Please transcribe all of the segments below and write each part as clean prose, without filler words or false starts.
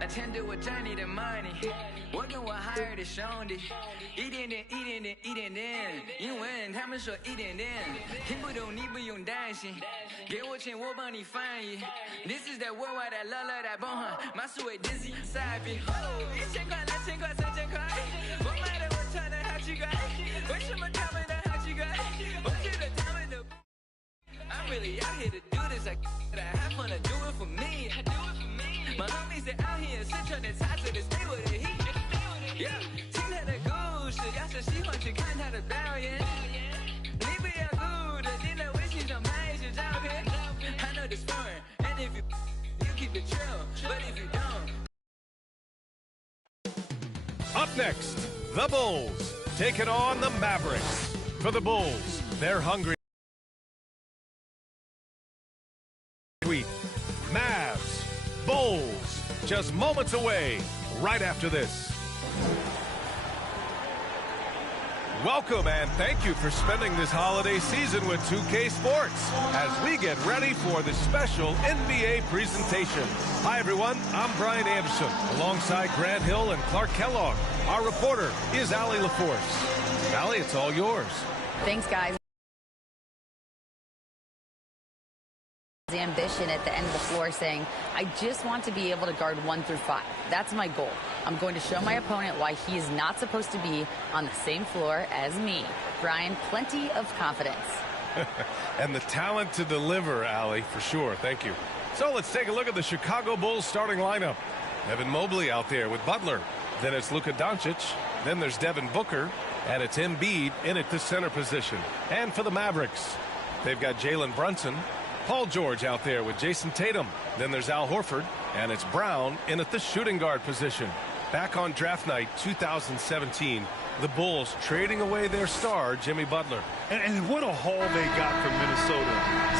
Attend to a journey to money. Working with higher to shown it. Eating in. 英文他们说一点点，听不懂你不用担心，给我钱我帮你翻译。This is that worldwide that love that bomb，马术为 dizzy 赛比，1000块、2000块、3000块，我买的我穿的好奇怪，为什么他们的好奇怪？我觉得他们的。I'm really out here to do this. I have fun to do it for me. My homies they out here 身穿的彩色的 stay with the heat. Yeah， 听他的故事，要是喜欢去看他的表演。你不要顾着你在微信上拍一些照片。I know this fun, and if you keep it chill, but if you don't. Up next, the Bulls taking on the Mavericks. For the Bulls, they're hungry. Mavs, Bulls, just moments away, right after this. Welcome and thank you for spending this holiday season with 2K Sports as we get ready for the special NBA presentation. Hi everyone, I'm Brian Anderson alongside Grant Hill and Clark Kellogg. Our reporter is Allie LaForce. Allie, it's all yours. Thanks, guys. Ambition at the end of the floor saying, I just want to be able to guard 1 through 5. That's my goal. I'm going to show my opponent why he is not supposed to be on the same floor as me. Brian, plenty of confidence. And the talent to deliver, Allie, for sure. Thank you. So let's take a look at the Chicago Bulls starting lineup. Evan Mobley out there with Butler. Then it's Luka Doncic. Then there's Devin Booker. And it's Embiid in at the center position. And for the Mavericks, they've got Jalen Brunson, Paul George out there with Jason Tatum. Then there's Al Horford, and it's Brown in at the shooting guard position. Back on draft night 2017, the Bulls trading away their star, Jimmy Butler. And what a haul they got from Minnesota.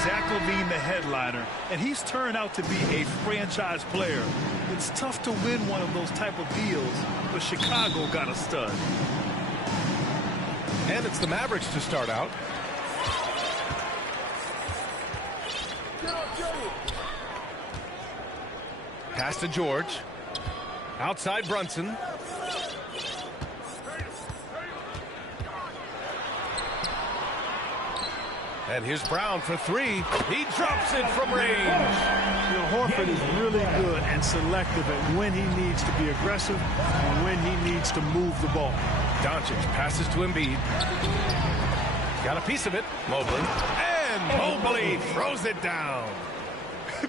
Zach LaVine, the headliner, and he's turned out to be a franchise player. It's tough to win one of those type of deals, but Chicago got a stud. And it's the Mavericks to start out. Pass to George. Outside Brunson. And here's Brown for 3. He drops it from range. You know, Horford is really good and selective at when he needs to be aggressive and when he needs to move the ball. Doncic passes to Embiid. Got a piece of it. Mobley. And Mobley throws it down.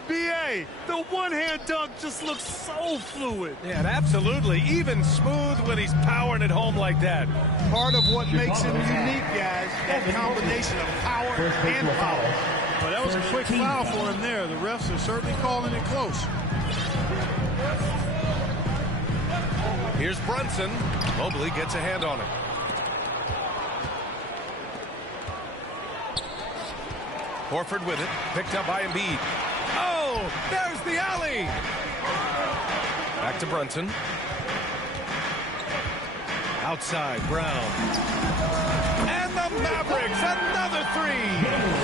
B.A., the one-hand dunk just looks so fluid. Yeah, and absolutely even smooth when he's powering it home like that. Part of what makes him unique, guys, that combination of power and power. But that was a quick foul for him there. The refs are certainly calling it close. Here's Brunson. Mobley gets a hand on him. Horford with it. Picked up by Embiid. Oh, there's the alley. Back to Brunson. Outside, Brown. And the Mavericks, another 3.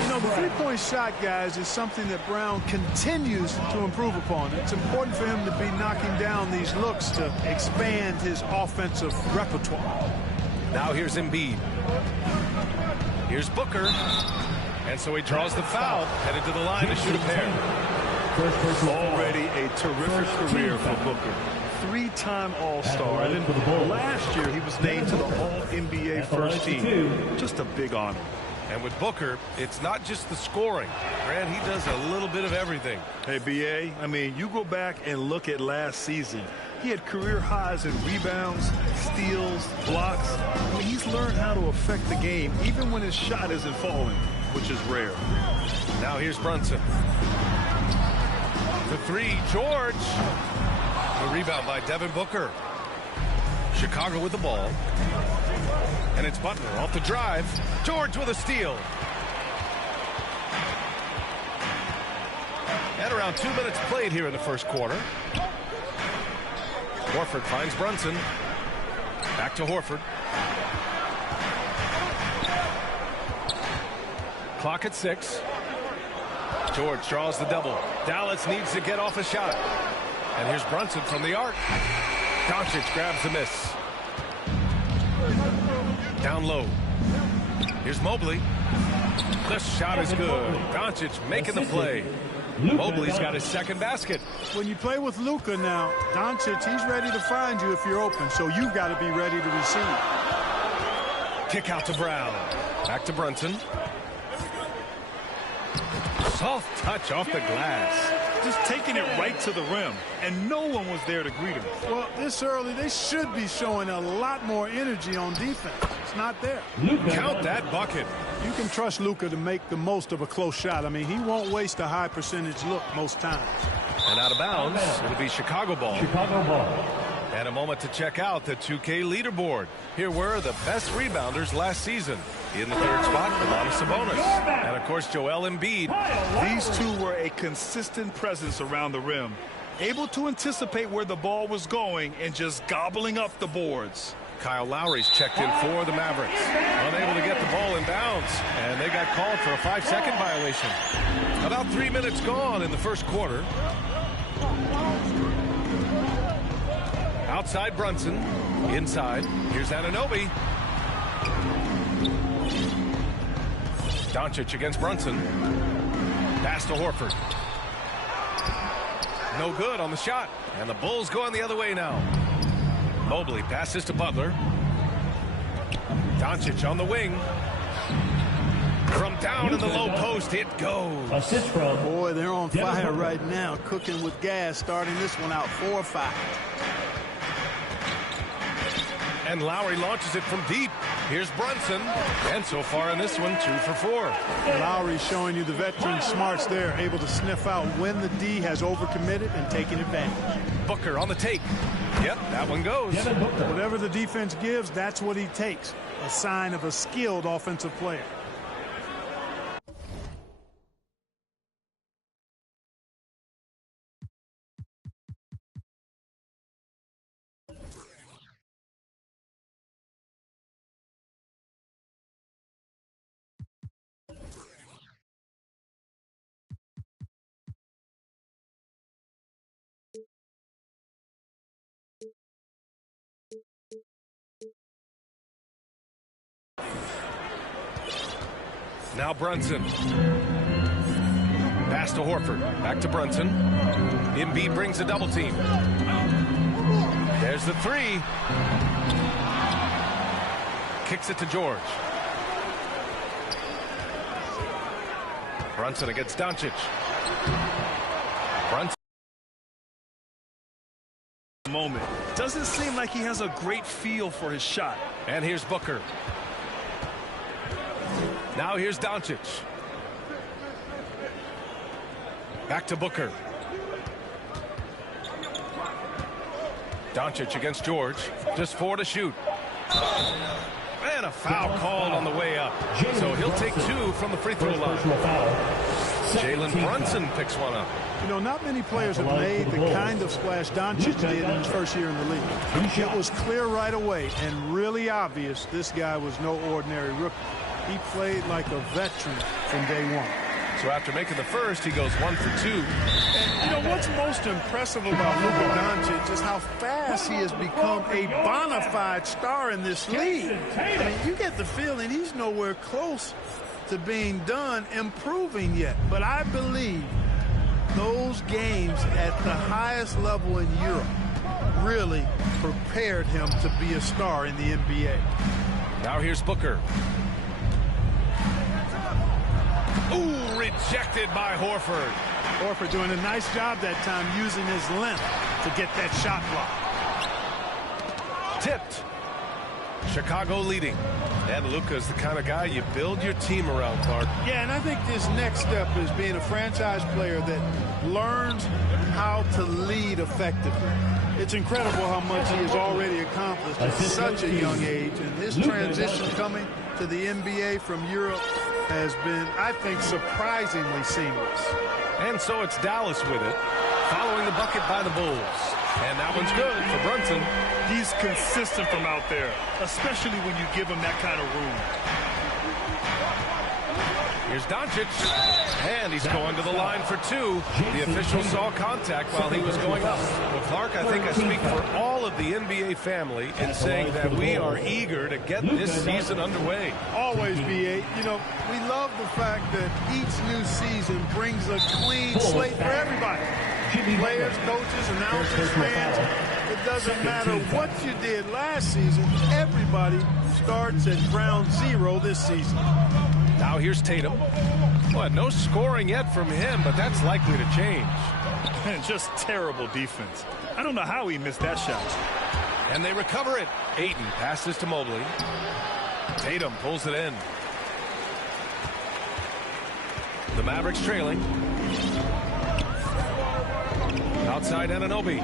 You know, the three-point shot, guys, is something that Brown continues to improve upon. It's important for him to be knocking down these looks to expand his offensive repertoire. Now here's Embiid. Here's Booker. And so he draws the foul, headed to the line to shoot a pair. Already a terrific career for Booker. 3-time All-Star. And then last year, he was named to the All-NBA first team. Just a big honor. And with Booker, it's not just the scoring. Grant, he does a little bit of everything. Hey, B.A., I mean, you go back and look at last season. He had career highs in rebounds, steals, blocks. I mean, he's learned how to affect the game, even when his shot isn't falling, which is rare. Now here's Brunson. The 3, George. The rebound by Devin Booker. Chicago with the ball. And it's Butler off the drive. George with a steal. And around 2 minutes played here in the first quarter. Horford finds Brunson. Back to Horford. Clock at 6. George draws the double. Dallas needs to get off a shot. And here's Brunson from the arc. Doncic grabs the miss. Down low. Here's Mobley. The shot is good. Doncic making the play. Mobley's got his second basket. When you play with Luka now, Doncic, he's ready to find you if you're open, so you've got to be ready to receive. Kick out to Brown. Back to Brunson. Soft touch off the glass. Just taking it right to the rim, and no one was there to greet him. Well, this early, they should be showing a lot more energy on defense. It's not there. Count that bucket. You can trust Luka to make the most of a close shot. I mean, he won't waste a high percentage look most times. And out of bounds, it'll be Chicago ball. Chicago ball. And a moment to check out the 2K leaderboard. Here were the best rebounders last season. In the third spot, Domantas Sabonis. And, of course, Joel Embiid. These two were a consistent presence around the rim, able to anticipate where the ball was going and just gobbling up the boards. Kyle Lowry's checked in for the Mavericks. Unable to get the ball in bounds. And they got called for a 5-second violation. About 3 minutes gone in the first quarter. Outside Brunson. Inside. Here's Anunoby. Doncic against Brunson. Pass to Horford. No good on the shot. And the Bulls going the other way now. Mobley passes to Butler. Doncic on the wing. From down in the low post, it goes. Assist from. Boy, they're on fire right now, cooking with gas, starting this one out 4-5. And Lowry launches it from deep. Here's Brunson. And so far in this one, 2 for 4. Lowry showing you the veteran smarts there, able to sniff out when the D has overcommitted and taking advantage. Booker on the take. Yep, that one goes. Whatever the defense gives, that's what he takes. A sign of a skilled offensive player. Now Brunson. Pass to Horford. Back to Brunson. Embiid brings a double team. There's the three. Kicks it to George. Brunson against Doncic. Brunson. Moment. Doesn't seem like he has a great feel for his shot. And here's Booker. Now here's Doncic. Back to Booker. Doncic against George. Just 4 to shoot. And a foul called on the way up. So he'll take 2 from the free throw line. Jalen Brunson picks one up. You know, not many players have made the kind of splash Doncic did in his first year in the league. It was clear right away and really obvious this guy was no ordinary rookie. He played like a veteran from day one. So after making the first, he goes 1 for 2. And, you know, what's most impressive about Luka Doncic is how fast he has become a bona fide star in this league. I mean, you get the feeling he's nowhere close to being done improving yet. But I believe those games at the highest level in Europe really prepared him to be a star in the NBA. Now here's Booker. Ooh, rejected by Horford. Horford doing a nice job that time using his length to get that shot block. Tipped. Chicago leading. And Luka's the kind of guy you build your team around, Clark. Yeah, and I think this next step is being a franchise player that learns how to lead effectively. It's incredible how much he has already accomplished at such a young age. And his transition coming to the NBA from Europe has been, I think, surprisingly seamless. And so it's Dallas with it, following the bucket by the Bulls. And that one's good for Brunson. He's consistent from out there, especially when you give him that kind of room. Here's Doncic, and he's going to the line for two. The official saw contact while he was going up. Well, Clark, I think I speak for all of the NBA family in saying that we are eager to get this season underway. Always, B8. You know, we love the fact that each new season brings a clean slate for everybody. Players, coaches, announcers, fans. It doesn't matter what you did last season. Everybody starts at ground zero this season. Now here's Tatum. Well, no scoring yet from him, but that's likely to change. And just terrible defense. I don't know how he missed that shot. And they recover it. Ayton passes to Mobley. Tatum pulls it in. The Mavericks trailing. Outside Anunoby.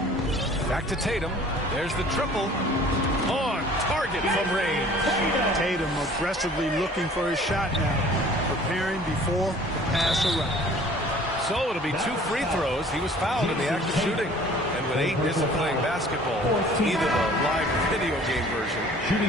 Back to Tatum. There's the triple. On target from range. Tatum aggressively looking for his shot now. Preparing before the pass around. So it'll be 2 free throws. He was fouled in the act of shooting. And when Ayton isn't playing basketball, either the live video game version,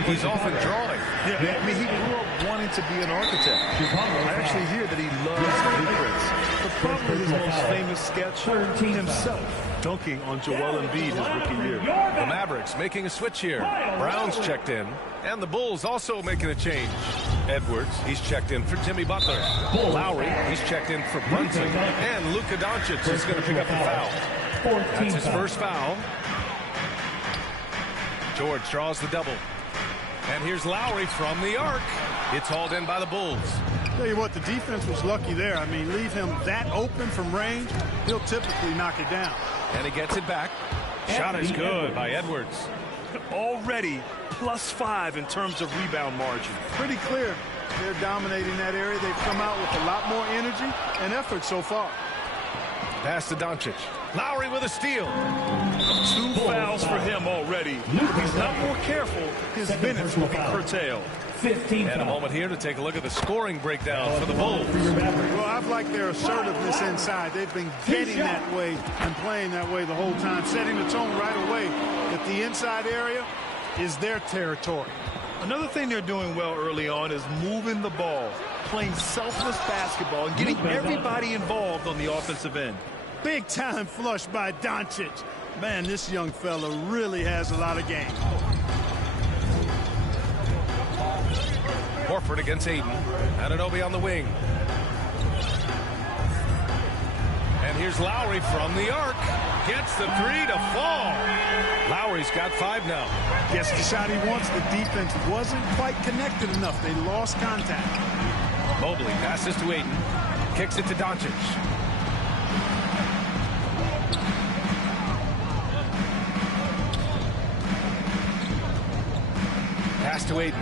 he's often drawing. Yeah, I mean, he grew up wanting to be an architect. I actually hear that he loves blueprints. But probably his most famous sketch, himself dunking on Joel Embiid his rookie year. The Mavericks making a switch here. Brown's checked in. And the Bulls also making a change. Edwards, he's checked in for Jimmy Butler. Lowry, he's checked in for Brunson. And Luka Doncic is going to pick up the foul. That's his first foul. George draws the double. And here's Lowry from the arc. It's hauled in by the Bulls. Tell you what, the defense was lucky there. I mean, leave him that open from range, he'll typically knock it down. And he gets it back. Shot is good by Edwards. Already +5 in terms of rebound margin. Pretty clear they're dominating that area. They've come out with a lot more energy and effort so far. Pass to Doncic. Lowry with a steal. 2 fouls for him already. If he's not more careful, his minutes will be curtailed. And a moment here to take a look at the scoring breakdown for the Bulls. Well, I've liked their assertiveness inside. They've been getting that way and playing that way the whole time, setting the tone right away that the inside area is their territory. Another thing they're doing well early on is moving the ball, playing selfless basketball, and getting everybody involved on the offensive end. Big time flush by Doncic. Man, this young fella really has a lot of game. Horford against Ayton. Anunoby on the wing. And here's Lowry from the arc. Gets the 3 to fall. Lowry's got 5 now. Gets the shot he wants. The defense wasn't quite connected enough. They lost contact. Mobley passes to Ayton. Kicks it to Doncic. Pass to Ayton.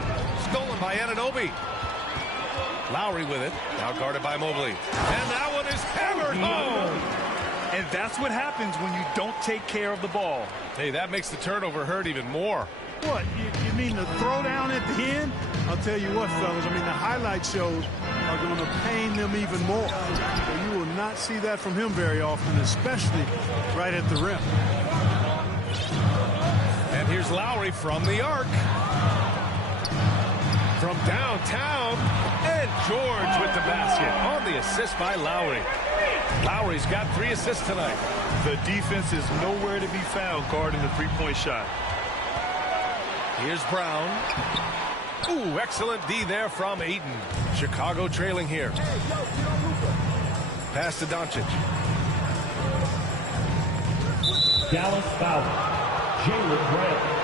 Stolen by Anunoby. Lowry with it. Now guarded by Mobley. And that one is hammered home. And that's what happens when you don't take care of the ball. Hey, that makes the turnover hurt even more. What, you mean the throwdown at the end? I'll tell you what, fellas, I mean, the highlight shows are going to pain them even more. So you will not see that from him very often, especially right at the rim. And here's Lowry from the arc. From downtown, and George with the basket on the assist by Lowry. Lowry's got 3 assists tonight. The defense is nowhere to be found guarding the three-point shot. Here's Brown. Ooh, excellent D there from Ayton. Chicago trailing here. Pass to Doncic. Dallas foul. Jalen Brown.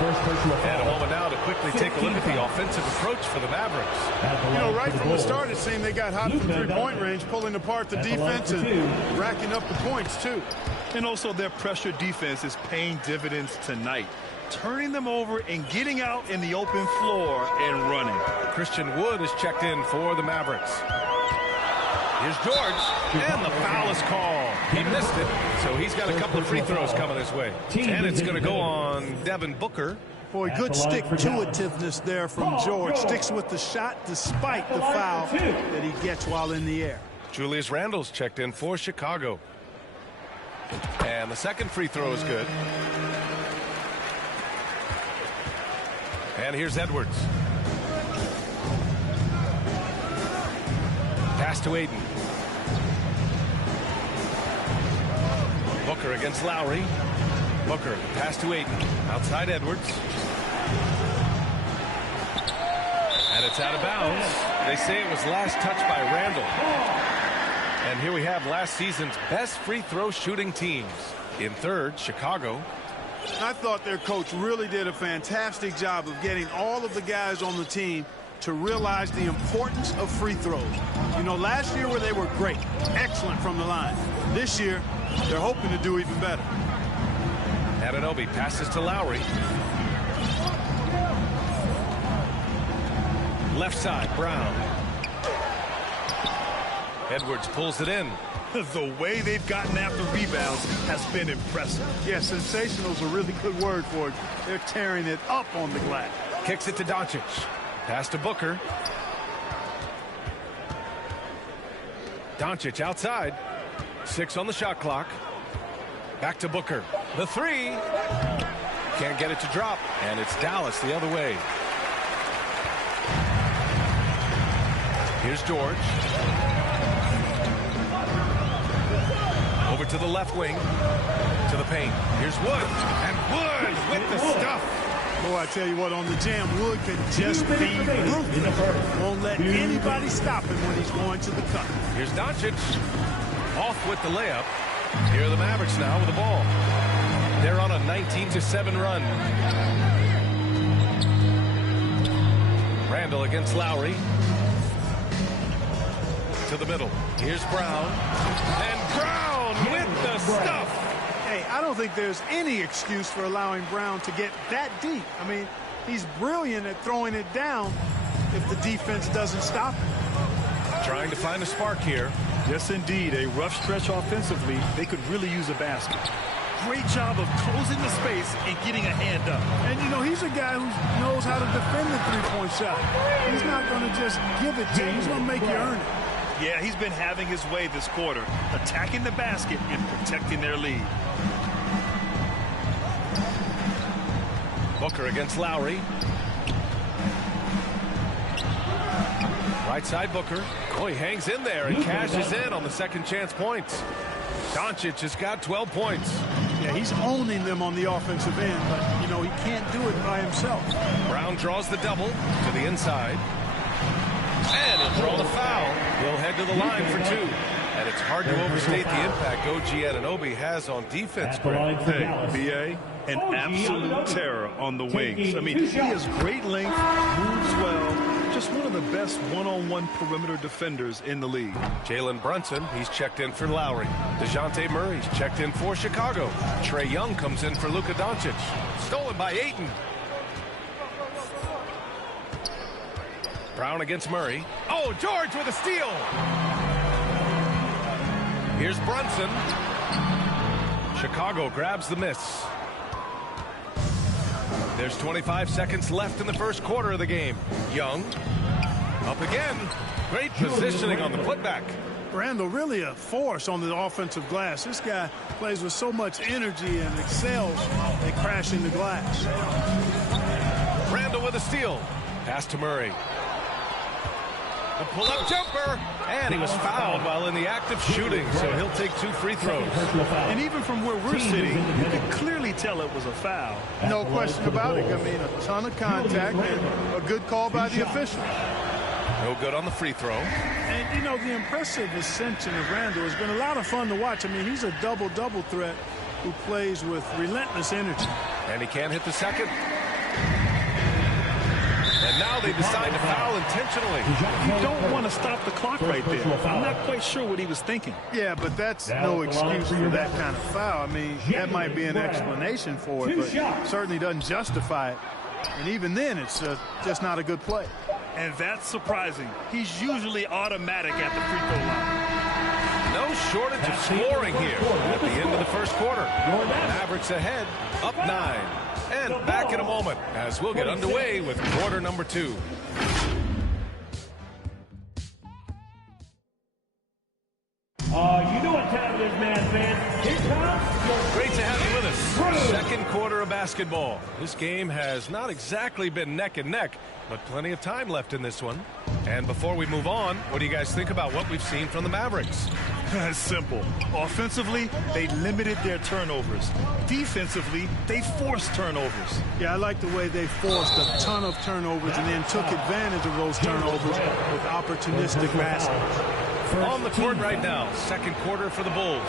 First personal foul. And a moment now to quickly take a look at the offensive approach for the Mavericks. You know, right from the start, it seemed they got hot from three-point range, pulling apart the defense and racking up the points, too. And also their pressure defense is paying dividends tonight, turning them over and getting out in the open floor and running. Christian Wood is checked in for the Mavericks. Here's George, and the foul is called. He missed it, so he's got a couple of free throws coming his way. And it's going to go on Devin Booker. Boy, good stick-to-itiveness there from George. Sticks with the shot despite the foul that he gets while in the air. Julius Randle's checked in for Chicago. And the second free throw is good. And here's Edwards. Pass to Aiden. Booker against Lowry. Booker, pass to Aiden. Outside Edwards. And it's out of bounds. They say it was last touched by Randall. And here we have last season's best free throw shooting teams. In third, Chicago. I thought their coach really did a fantastic job of getting all of the guys on the team to realize the importance of free throws. You know, last year where they were great, excellent from the line. This year, they're hoping to do even better. Anunoby passes to Lowry. Left side, Brown. Edwards pulls it in. The way they've gotten after rebounds has been impressive. Yeah, sensational is a really good word for it. They're tearing it up on the glass. Kicks it to Doncic. Pass to Booker. Doncic outside. 6 on the shot clock. Back to Booker. The three. Can't get it to drop. And it's Dallas the other way. Here's George. Over to the left wing. To the paint. Here's Wood. And Wood with the stuff. Boy, I tell you what, on the jam, Wood can just be ruthless. Won't let anybody stop him when he's going to the cup. Here's Doncic. Off with the layup. Here are the Mavericks now with the ball. They're on a 19-7 run. Randall against Lowry. To the middle. Here's Brown. And Brown with the stuff. Hey, I don't think there's any excuse for allowing Brown to get that deep. I mean, he's brilliant at throwing it down if the defense doesn't stop him. Trying to find a spark here. Yes, indeed. A rough stretch offensively. They could really use a basket. Great job of closing the space and getting a hand up. And, you know, he's a guy who knows how to defend the three-point shot. He's not going to just give it to you. He's going to make you earn it. Yeah, he's been having his way this quarter, attacking the basket and protecting their lead. Booker against Lowry. Right side Booker. Oh, he hangs in there and cashes in on the second chance points. Doncic has got 12 points. Yeah, he's owning them on the offensive end, but, you know, he can't do it by himself. Brown draws the double to the inside. And he'll draw the foul. He'll head to the line for 2. And it's hard to overstate the impact OG Anunoby has on defense. Hey, B.A., an absolute terror on the wings. I mean, he has great length, moves well, just one of the best one-on-one perimeter defenders in the league. Jalen Brunson, he's checked in for Lowry. DeJounte Murray's checked in for Chicago. Trae Young comes in for Luka Doncic. Stolen by Ayton. Brown against Murray. Oh, George with a steal. Here's Brunson. Chicago grabs the miss. There's 25 seconds left in the first quarter of the game. Young. Up again. Great positioning on the putback. Randall really a force on the offensive glass. This guy plays with so much energy and excels at crashing the glass. Randall with a steal. Pass to Murray. The pull-up jumper, and he was fouled while in the act of shooting, so he'll take 2 free throws. And even from where we're sitting, you can clearly tell it was a foul. No question about it. I mean, a ton of contact and a good call by the official. No good on the free throw. And, you know, the impressive ascension of Randall has been a lot of fun to watch. I mean, he's a double-double threat who plays with relentless energy. And he can't hit the second. And now they decide to foul intentionally. You don't want to stop the clock right there. I'm not quite sure what he was thinking. Yeah, but that's no excuse for that kind of foul. I mean, that might be an explanation for it, but certainly doesn't justify it. And even then, it's just not a good play. And that's surprising. He's usually automatic at the free throw line. No shortage of scoring here at the end of the first quarter. Mavericks ahead, up 9. And back in a moment as we'll get underway with quarter number 2. You know what? Count this man, fans. Here comes Great to have you with us. Second quarter of basketball. This game has not exactly been neck and neck, but plenty of time left in this one. And before we move on, what do you guys think about what we've seen from the Mavericks? It's simple. Offensively, they limited their turnovers. Defensively, they forced turnovers. Yeah, I like the way they forced a ton of turnovers and then took advantage of those turnovers with opportunistic baskets. On the court right now, second quarter for the Bulls.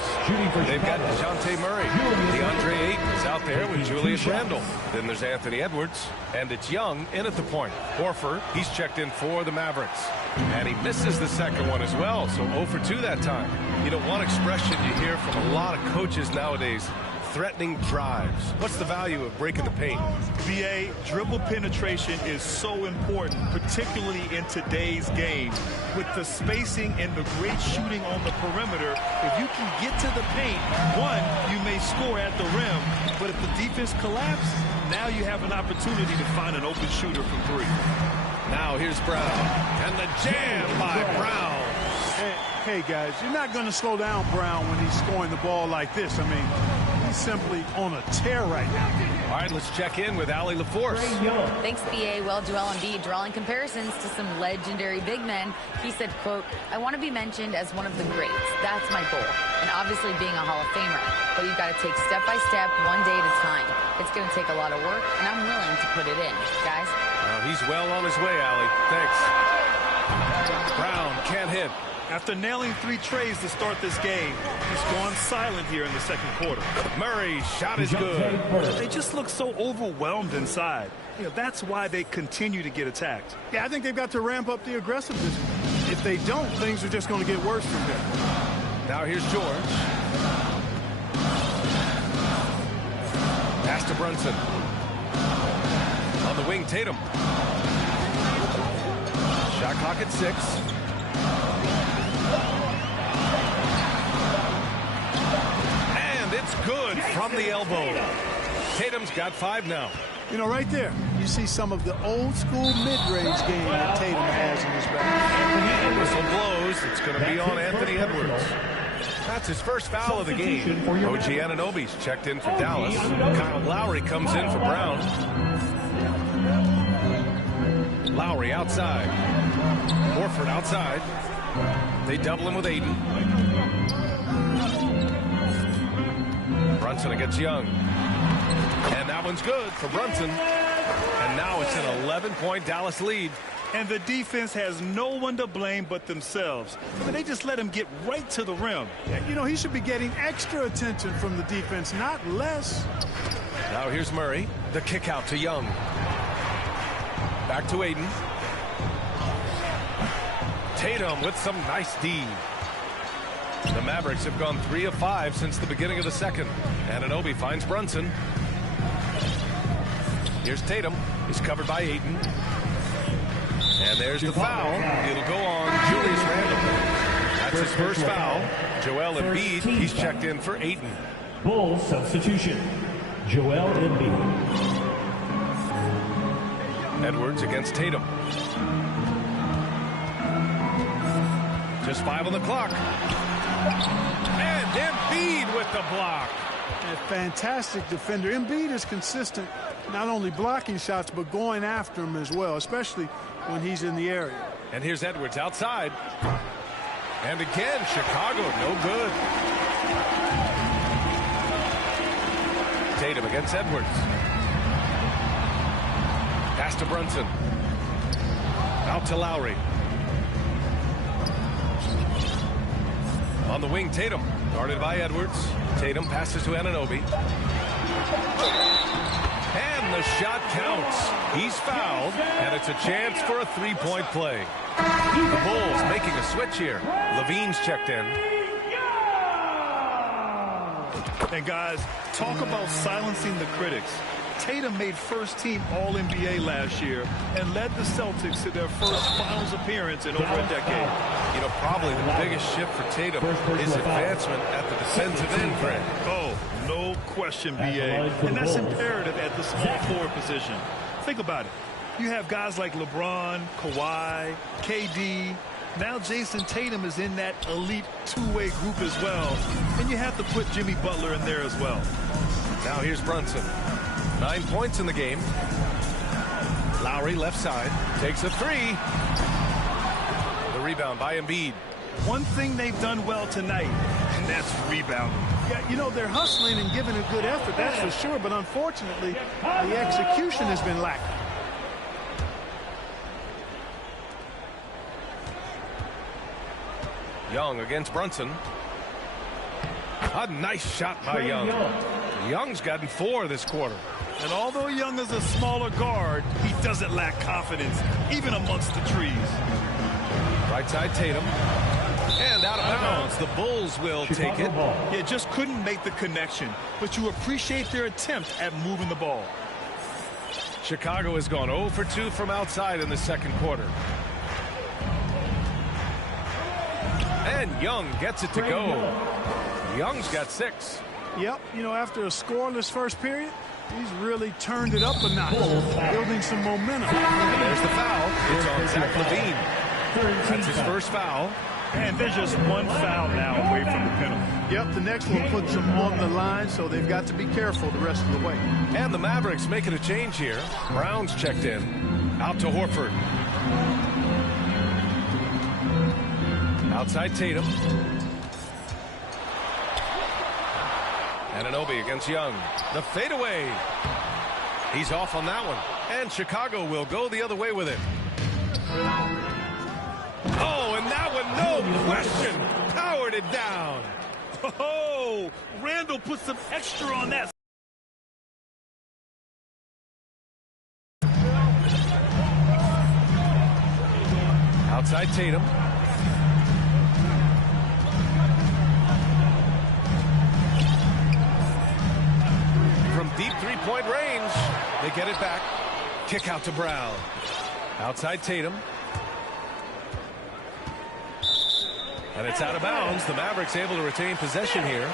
They've got DeJounte Murray. DeAndre Ayton is out there with Julius Randle. Then there's Anthony Edwards. And it's Young in at the point. Horford, he's checked in for the Mavericks. And he misses the second one as well, so 0 for 2 that time. You know, one expression you hear from a lot of coaches nowadays, threatening drives. What's the value of breaking the paint? BA, dribble penetration is so important, particularly in today's game. With the spacing and the great shooting on the perimeter, if you can get to the paint, one, you may score at the rim, but if the defense collapses, now you have an opportunity to find an open shooter from three. Now here's Brown. And the jam by Brown. Hey, guys, you're not going to slow down Brown when he's scoring the ball like this. I mean, he's simply on a tear right now. All right, let's check in with Allie LaForce. Thanks, BA. Well, Joel Embiid drawing comparisons to some legendary big men. He said, quote, "I want to be mentioned as one of the greats. That's my goal. And obviously being a Hall of Famer. But you've got to take step by step, one day at a time. It's going to take a lot of work, and I'm willing to put it in. Guys?" He's well on his way, Allie. Thanks. Brown can't hit. After nailing 3 trays to start this game, he's gone silent here in the second quarter. Murray's shot is good. They just look so overwhelmed inside. You know, that's why they continue to get attacked. Yeah, I think they've got to ramp up the aggressiveness. If they don't, things are just going to get worse from there. Now here's George. Pass to Brunson. On the wing, Tatum. Shot clock at 6. And it's good from the elbow. Tatum's got 5 now. You know, right there, you see some of the old school mid-range game that Tatum has in his bag. Whistle blows. It's going to be on Anthony Edwards. That's his first foul of the game. OG Anunoby's checked in for Dallas. Kyle Lowry comes in for Brown. Lowry outside. Horford outside. They double him with Ayton. Brunson against Young. And that one's good for Brunson. And now it's an 11-point Dallas lead. And the defense has no one to blame but themselves. But they just let him get right to the rim. You know, he should be getting extra attention from the defense, not less. Now here's Murray. The kick out to Young. Back to Ayton. Tatum with some nice D. The Mavericks have gone 3 of 5 since the beginning of the second. Anunoby finds Brunson. Here's Tatum. He's covered by Ayton. And there's the foul. It'll go on Julius Randle. That's his first foul. Joel Embiid, he's checked in for Ayton. Bulls substitution. Joel Embiid. Edwards against Tatum. Just 5 on the clock. And Embiid with the block. A fantastic defender. Embiid is consistent, not only blocking shots, but going after them as well, especially when he's in the area. And here's Edwards outside. And again, Chicago, no good. Tatum against Edwards. Pass to Brunson. Out to Lowry. On the wing, Tatum. Guarded by Edwards. Tatum passes to Anunoby. And the shot counts. He's fouled, and it's a chance for a 3-point play. The Bulls making a switch here. Levine's checked in. And guys, talk about silencing the critics. Tatum made first-team All-NBA last year and led the Celtics to their first finals appearance in over a decade. You know, probably the biggest shift for Tatum is advancement at the defensive end, Grant. Oh, no question, BA. And that's imperative at the small forward position. Think about it. You have guys like LeBron, Kawhi, KD, Now Jason Tatum is in that elite two-way group as well. And you have to put Jimmy Butler in there as well. Now here's Brunson. 9 points in the game. Lowry left side. Takes a three. The rebound by Embiid. One thing they've done well tonight, and that's rebounding. Yeah, you know, they're hustling and giving a good effort, that's for sure. But unfortunately, the execution has been lacking. Young against Brunson. A nice shot by Young. Young's gotten 4 this quarter. And although Young is a smaller guard, he doesn't lack confidence, even amongst the trees. Right side Tatum. And out of bounds. The Bulls will take it. Yeah, just couldn't make the connection. But you appreciate their attempt at moving the ball. Chicago has gone 0 for 2 from outside in the second quarter. And Young gets it to go. Young's got 6. Yep, you know, after a scoreless first period, he's really turned it up a notch, building some momentum. And there's the foul. It's on Zach LaVine. That's his first foul. And there's just one foul now away from the penalty. Yep, the next one puts them on the line, so they've got to be careful the rest of the way. And the Mavericks making a change here. Brown's checked in. Out to Horford. Outside Tatum. Anunoby against Young. The fadeaway. He's off on that one. And Chicago will go the other way with it. Oh, and that one, no question, powered it down. Oh, Randall put some extra on that. Outside Tatum. From deep three-point range, they get it back. Kick out to Brown. Outside Tatum. And it's out of bounds. The Mavericks able to retain possession here.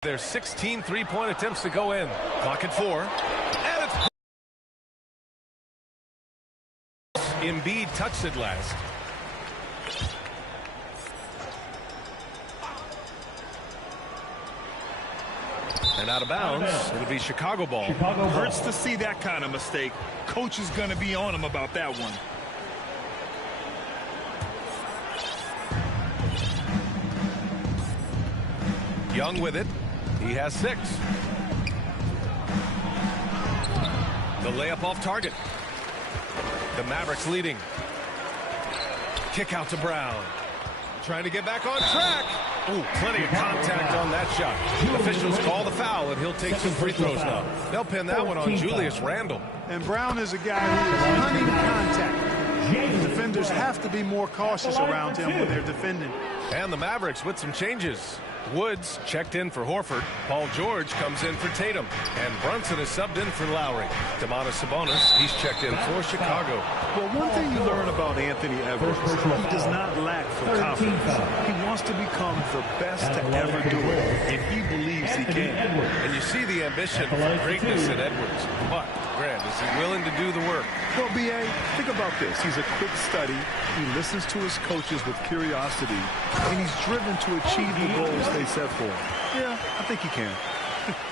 There's 16 three-point attempts to go in. Clock at 4. And it's... Embiid touched it last. And out of bounds, it'll be Chicago ball. Hurts to see that kind of mistake. Coach is going to be on him about that one. Young with it. He has 6. The layup off target. The Mavericks leading. Kick out to Brown. Trying to get back on track. Ooh, plenty of contact on that shot. Officials call the foul, and he'll take some free throws now. They'll pin that one on Julius Randle. And Brown is a guy who is hunting contact. The defenders have to be more cautious around him when they're defending. And the Mavericks with some changes. Woods checked in for Horford. Paul George comes in for Tatum. And Brunson is subbed in for Lowry. Domantas Sabonis, he's checked in for Chicago. Well, one thing you learn about Anthony Edwards, he does not lack for confidence. He wants to become the best to ever do it, and he believes he can. And you see the ambition for greatness in Edwards. But, Grant, is he willing to do the work? Well, B.A., think about this. He's a quick study. He listens to his coaches with curiosity, and he's driven to achieve the goals they set for him. Yeah, I think he can.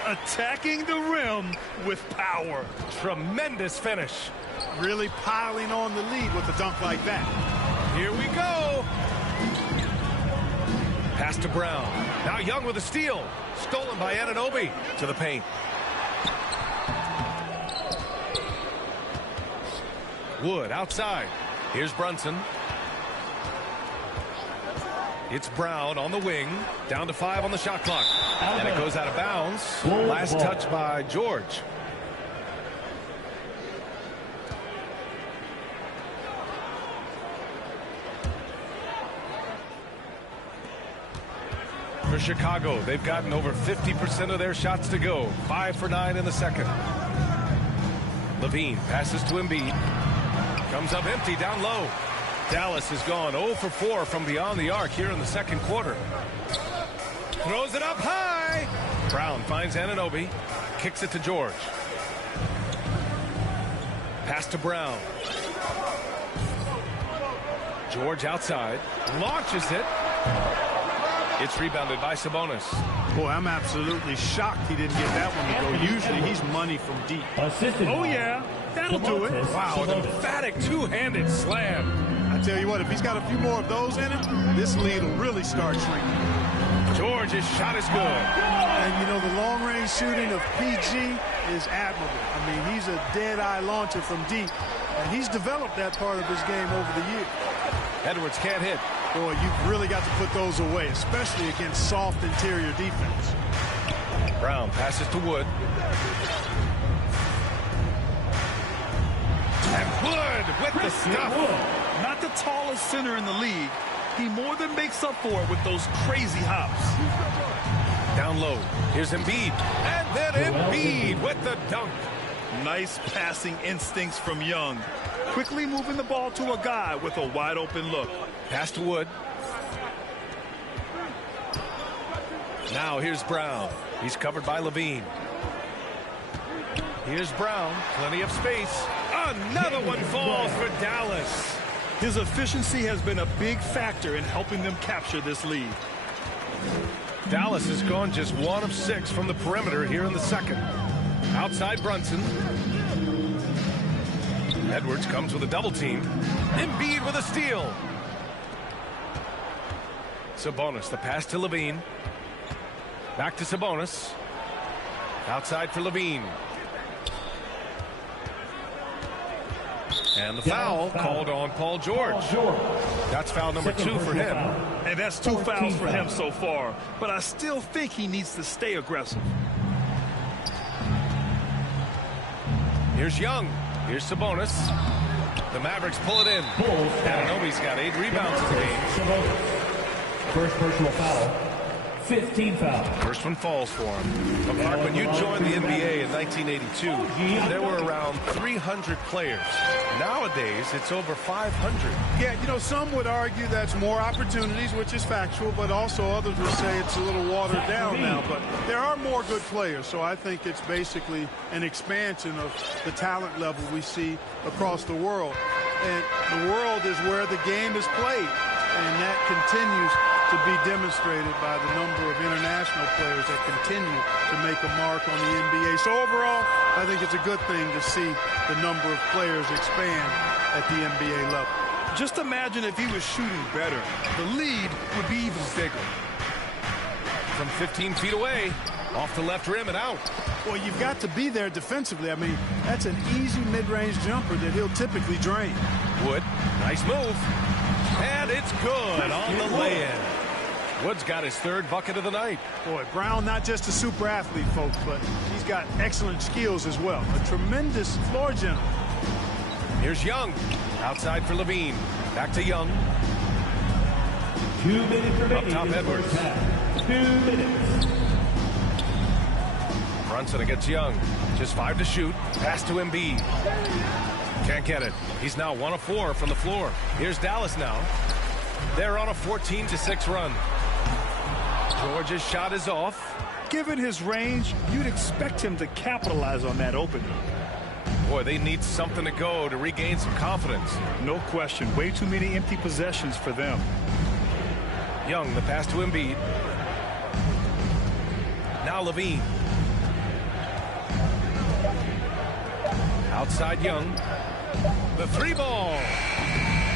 Attacking the rim with power. Tremendous finish. Really piling on the lead with a dunk like that. Here we go. Pass to Brown. Now Young with a steal. Stolen by Anunoby to the paint. Wood outside. Here's Brunson. It's Brown on the wing. Down to 5 on the shot clock. And it goes out of bounds. Last touch by George. For Chicago, they've gotten over 50% of their shots to go. 5 for 9 in the second. LaVine passes to Embiid. Comes up empty down low. Dallas has gone 0 for 4 from beyond the arc here in the second quarter. Throws it up high. Brown finds Anunoby. Kicks it to George. Pass to Brown. George outside. Launches it. It's rebounded by Sabonis. Boy, I'm absolutely shocked he didn't get that one to go. Usually he's money from deep. Oh, yeah. That'll do it. Wow, an emphatic two-handed slam. I tell you what, if he's got a few more of those in him, this lead will really start shrinking. George's shot is good. And, you know, the long-range shooting of PG is admirable. I mean, he's a dead-eye launcher from deep, and he's developed that part of his game over the years. Edwards can't hit. Boy, you've really got to put those away, especially against soft interior defense. Brown passes to Wood. And Wood with the stuff. Not the tallest center in the league. He more than makes up for it with those crazy hops. Down low. Here's Embiid. And then Embiid with the dunk. Nice passing instincts from Young. Quickly moving the ball to a guy with a wide open look. Pass to Wood. Now here's Brown. He's covered by Levine. Here's Brown. Plenty of space. Another one falls for Dallas. His efficiency has been a big factor in helping them capture this lead. Dallas has gone just 1 of 6 from the perimeter here in the second. Outside Brunson. Edwards comes with a double team. Embiid with a steal. Sabonis, the pass to Levine. Back to Sabonis. Outside for Levine. And the foul called on Paul George. That's foul number 2 for him. And that's 2 fouls for him so far. But I still think he needs to stay aggressive. Here's Young. Here's Sabonis. The Mavericks pull it in. Anunoby's got 8 rebounds in the game. First personal foul. 15 foul. First one falls for him. But Mark, when you joined the NBA in 1982, there were around 300 players. Nowadays, it's over 500. Yeah, you know, some would argue that's more opportunities, which is factual, but also others would say it's a little watered down now. But there are more good players, so I think it's basically an expansion of the talent level we see across the world. And the world is where the game is played, and that continues to be demonstrated by the number of international players that continue to make a mark on the NBA. So overall, I think it's a good thing to see the number of players expand at the NBA level. Just imagine if he was shooting better. The lead would be even bigger. From 15 feet away, off the left rim and out. Well, you've got to be there defensively. I mean, that's an easy mid-range jumper that he'll typically drain. Wood, nice move. And it's good on the lay-in. Wood's got his 3rd bucket of the night. Boy, Brown, not just a super athlete, folks, but he's got excellent skills as well. A tremendous floor general. Here's Young. Outside for Levine. Back to Young. 2 minutes remaining. Up top, Edwards. 2 minutes. Brunson against Young. Just 5 to shoot. Pass to Embiid. Can't get it. He's now 1 of 4 from the floor. Here's Dallas now. They're on a 14-6 run. George's shot is off. Given his range, you'd expect him to capitalize on that opening. Boy, they need something to go to regain some confidence. No question. Way too many empty possessions for them. Young, the pass to Embiid. Now Levine. Outside Young. The 3 ball.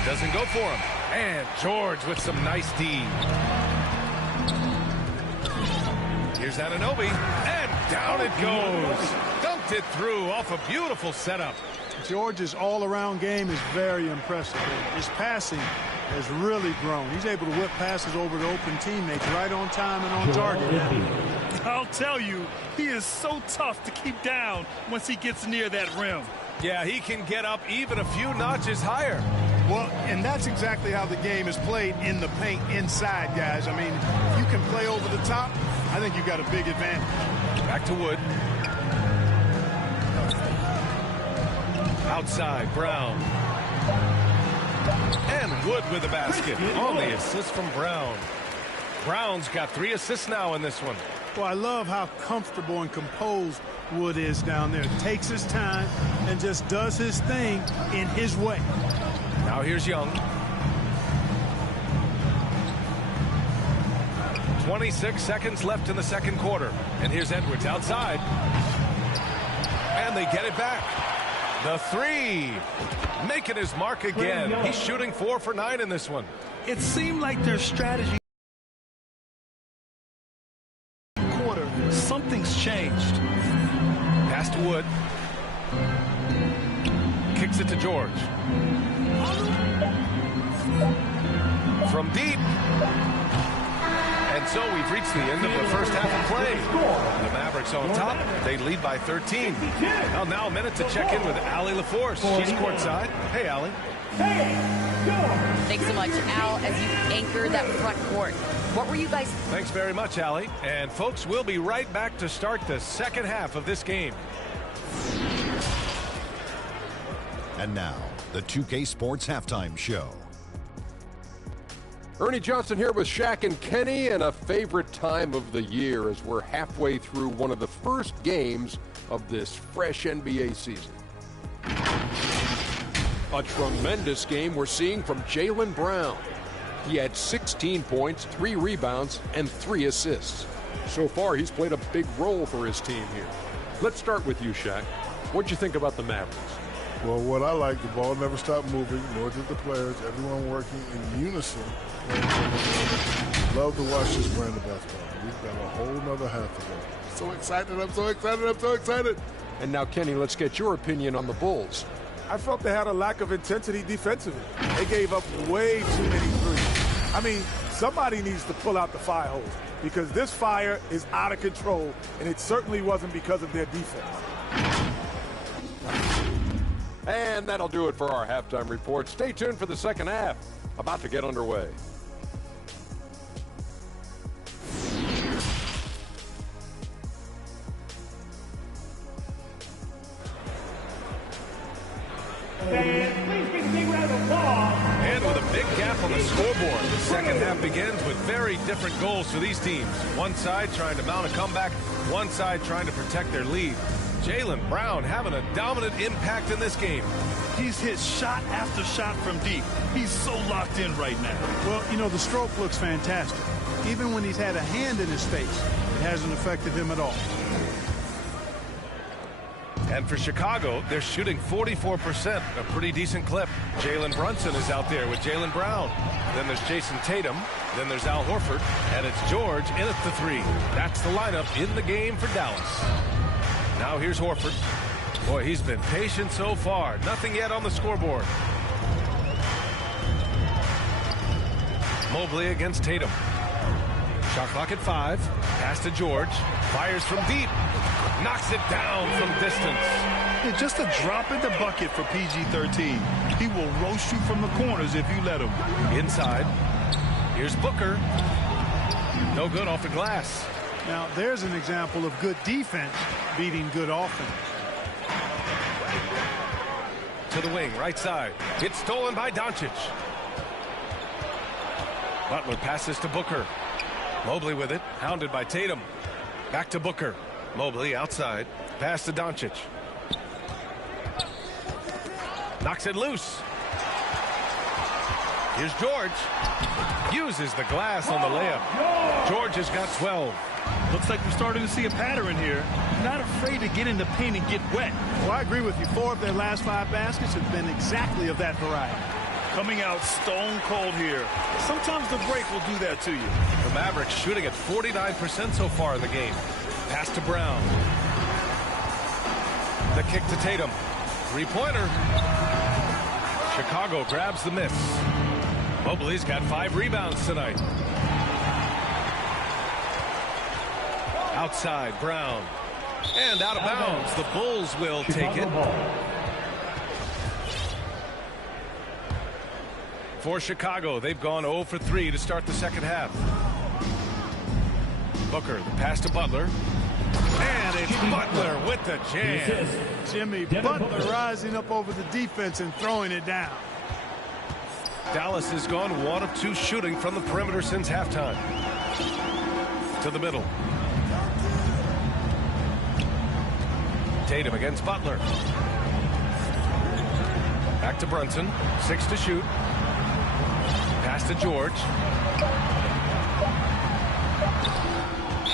Doesn't go for him. And George with some nice D. Here's Anunoby. And down it goes. Dunked it through off a beautiful setup. George's all-around game is very impressive. His passing has really grown. He's able to whip passes over to open teammates right on time and on target. I'll tell you, he is so tough to keep down once he gets near that rim. Yeah, he can get up even a few notches higher. Well, and that's exactly how the game is played in the paint inside, guys. I mean, if you can play over the top, I think you've got a big advantage. Back to Wood. Outside, Brown. And Wood with the basket on the assist from Brown. Brown's got 3 assists now in this one. Well, I love how comfortable and composed Wood is down there. Takes his time and just does his thing in his way. Now here's Young. 26 seconds left in the second quarter. And here's Edwards outside. And they get it back. The three. Making his mark again. He's shooting 4 for 9 in this one. It seemed like their strategy quarter, something's changed. Pass to Wood. Kicks it to George. From deep. And so we've reached the end of the first half of play. The Mavericks on top. They lead by 13. Well, now a minute to check in with Allie LaForce. She's courtside. Hey, Allie. Thanks so much, Al, as you anchor that front court. What were you guys? Thanks very much, Allie. And folks, we'll be right back to start the second half of this game. And now, the 2K Sports Halftime Show. Ernie Johnson here with Shaq and Kenny, and a favorite time of the year as we're halfway through one of the first games of this fresh NBA season. A tremendous game we're seeing from Jaylen Brown. He had 16 points, 3 rebounds, and 3 assists. So far, he's played a big role for his team here. Let's start with you, Shaq. What'd you think about the Mavericks? Well, what I like, the ball never stopped moving, nor did the players. Everyone working in unison. Love to watch this brand of basketball. We've got a whole nother half to go. So excited, I'm so excited, I'm so excited. And now, Kenny, let's get your opinion on the Bulls. I felt they had a lack of intensity defensively. They gave up way too many threes. I mean, somebody needs to pull out the fire hose because this fire is out of control, and it certainly wasn't because of their defense. And that'll do it for our halftime report. Stay tuned for the second half. About to get underway. And with a big gap on the scoreboard, the second half begins with very different goals for these teams. One side trying to mount a comeback, one side trying to protect their lead. Jaylen Brown having a dominant impact in this game. He's hit shot after shot from deep. He's so locked in right now. Well, you know, the stroke looks fantastic. Even when he's had a hand in his face, it hasn't affected him at all. And for Chicago, they're shooting 44%, a pretty decent clip. Jalen Brunson is out there with Jaylen Brown. Then there's Jason Tatum. Then there's Al Horford. And it's George in at the 3. That's the lineup in the game for Dallas. Now here's Horford. Boy, he's been patient so far. Nothing yet on the scoreboard. Mobley against Tatum. Shot clock at 5. Pass to George. Fires from deep. Knocks it down from distance. Yeah, just a drop in the bucket for PG-13. He will roast you from the corners if you let him. Inside. Here's Booker. No good off the glass. Now, there's an example of good defense beating good offense. To the wing, right side. It's stolen by Doncic. Butler passes to Booker. Mobley with it, hounded by Tatum. Back to Booker. Mobley outside. Pass to Doncic. Knocks it loose. Here's George. Uses the glass on the layup. George has got 12. Looks like we're starting to see a pattern here. Not afraid to get in the paint and get wet. Well, I agree with you. 4 of their last 5 baskets have been exactly of that variety. Coming out stone cold here. Sometimes the break will do that to you. The Mavericks shooting at 49% so far in the game. Pass to Brown. The kick to Tatum. 3-pointer. Chicago grabs the miss. Mobley's got 5 rebounds tonight. Outside, Brown. And out of bounds. The Bulls will take it. For Chicago, they've gone 0 for 3 to start the second half. Booker, the pass to Butler. And it's Butler with the jam. Jimmy Butler rising up over the defense and throwing it down. Dallas has gone 1 of 2 shooting from the perimeter since halftime. To the middle. Tatum against Butler. Back to Brunson. 6 to shoot. Pass to George.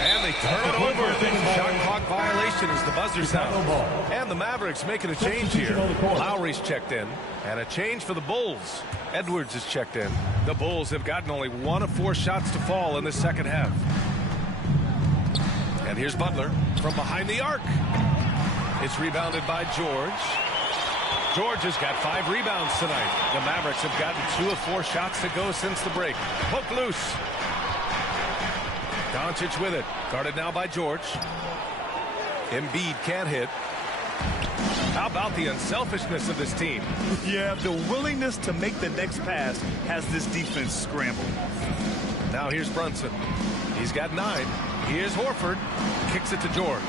And they turn it over. Shot clock violation as the buzzer sounds. And the Mavericks making a change here. Lowry's checked in. And a change for the Bulls. Edwards is checked in. The Bulls have gotten only 1 of 4 shots to fall in the second half. And here's Butler from behind the arc. It's rebounded by George. George has got 5 rebounds tonight. The Mavericks have gotten 2 of 4 shots to go since the break. Poke loose. Doncic with it. Guarded now by George. Embiid can't hit. How about the unselfishness of this team? Yeah, the willingness to make the next pass has this defense scrambled. Now here's Brunson. He's got 9. Here's Horford. Kicks it to George.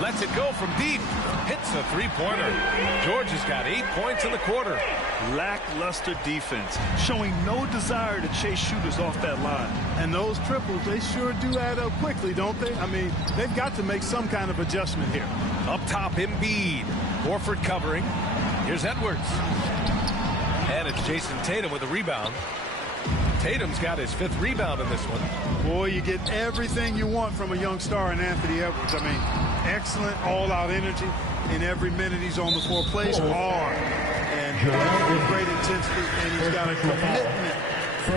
Lets it go from deep. Hits a three-pointer. George has got 8 points in the quarter. Lackluster defense, showing no desire to chase shooters off that line. And those triples, they sure do add up quickly, don't they? I mean, they've got to make some kind of adjustment here. Up top, Embiid. Horford covering. Here's Edwards. And it's Jason Tatum with a rebound. Tatum's got his 5th rebound in this one. Boy, you get everything you want from a young star in Anthony Edwards. I mean, excellent all-out energy in every minute he's on the floor. Plays hard and with great intensity, and he's got a commitment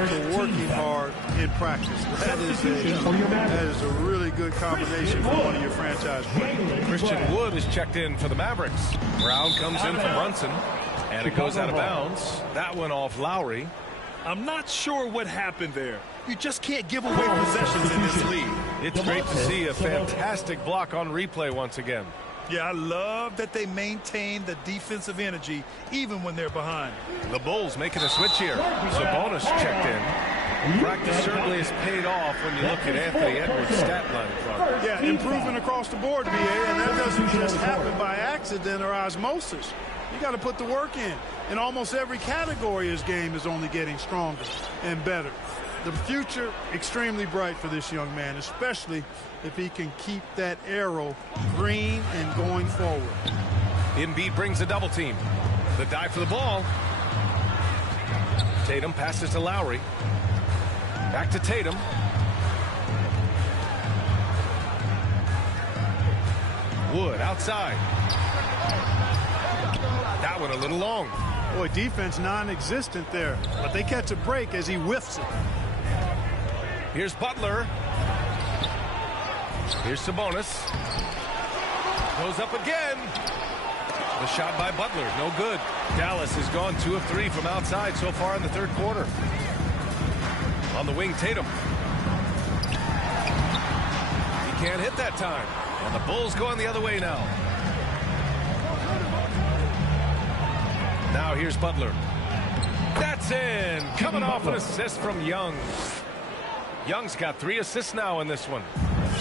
to working hard in practice. That is a really good combination for one of your franchise players. Christian Wood is checked in for the Mavericks. Brown comes in for Brunson, and it goes out of bounds. That went off Lowry. I'm not sure what happened there. You just can't give away possessions in this league. It's great to see a fantastic block on replay once again. Yeah, I love that they maintain the defensive energy even when they're behind. The Bulls making a switch here. Sabonis checked in. Practice certainly has paid off when you look at Anthony Edwards' stat line. Yeah, improvement across the board, BA, and that doesn't just happen by accident or osmosis. You got to put the work in. In almost every category, his game is only getting stronger and better. The future, extremely bright for this young man, especially if he can keep that arrow green and going forward. Embiid brings a double team. The dive for the ball. Tatum passes to Lowry. Back to Tatum. Wood outside. That one a little long. Boy, defense non-existent there, but they catch a break as he whiffs it. Here's Butler. Here's Sabonis. Goes up again. The shot by Butler, no good. Dallas has gone 2 of 3 from outside so far in the third quarter. On the wing, Tatum. He can't hit that time. And the Bulls going the other way now. Now here's Butler. That's in. Coming off an assist from Young. Young's got 3 assists now in this one.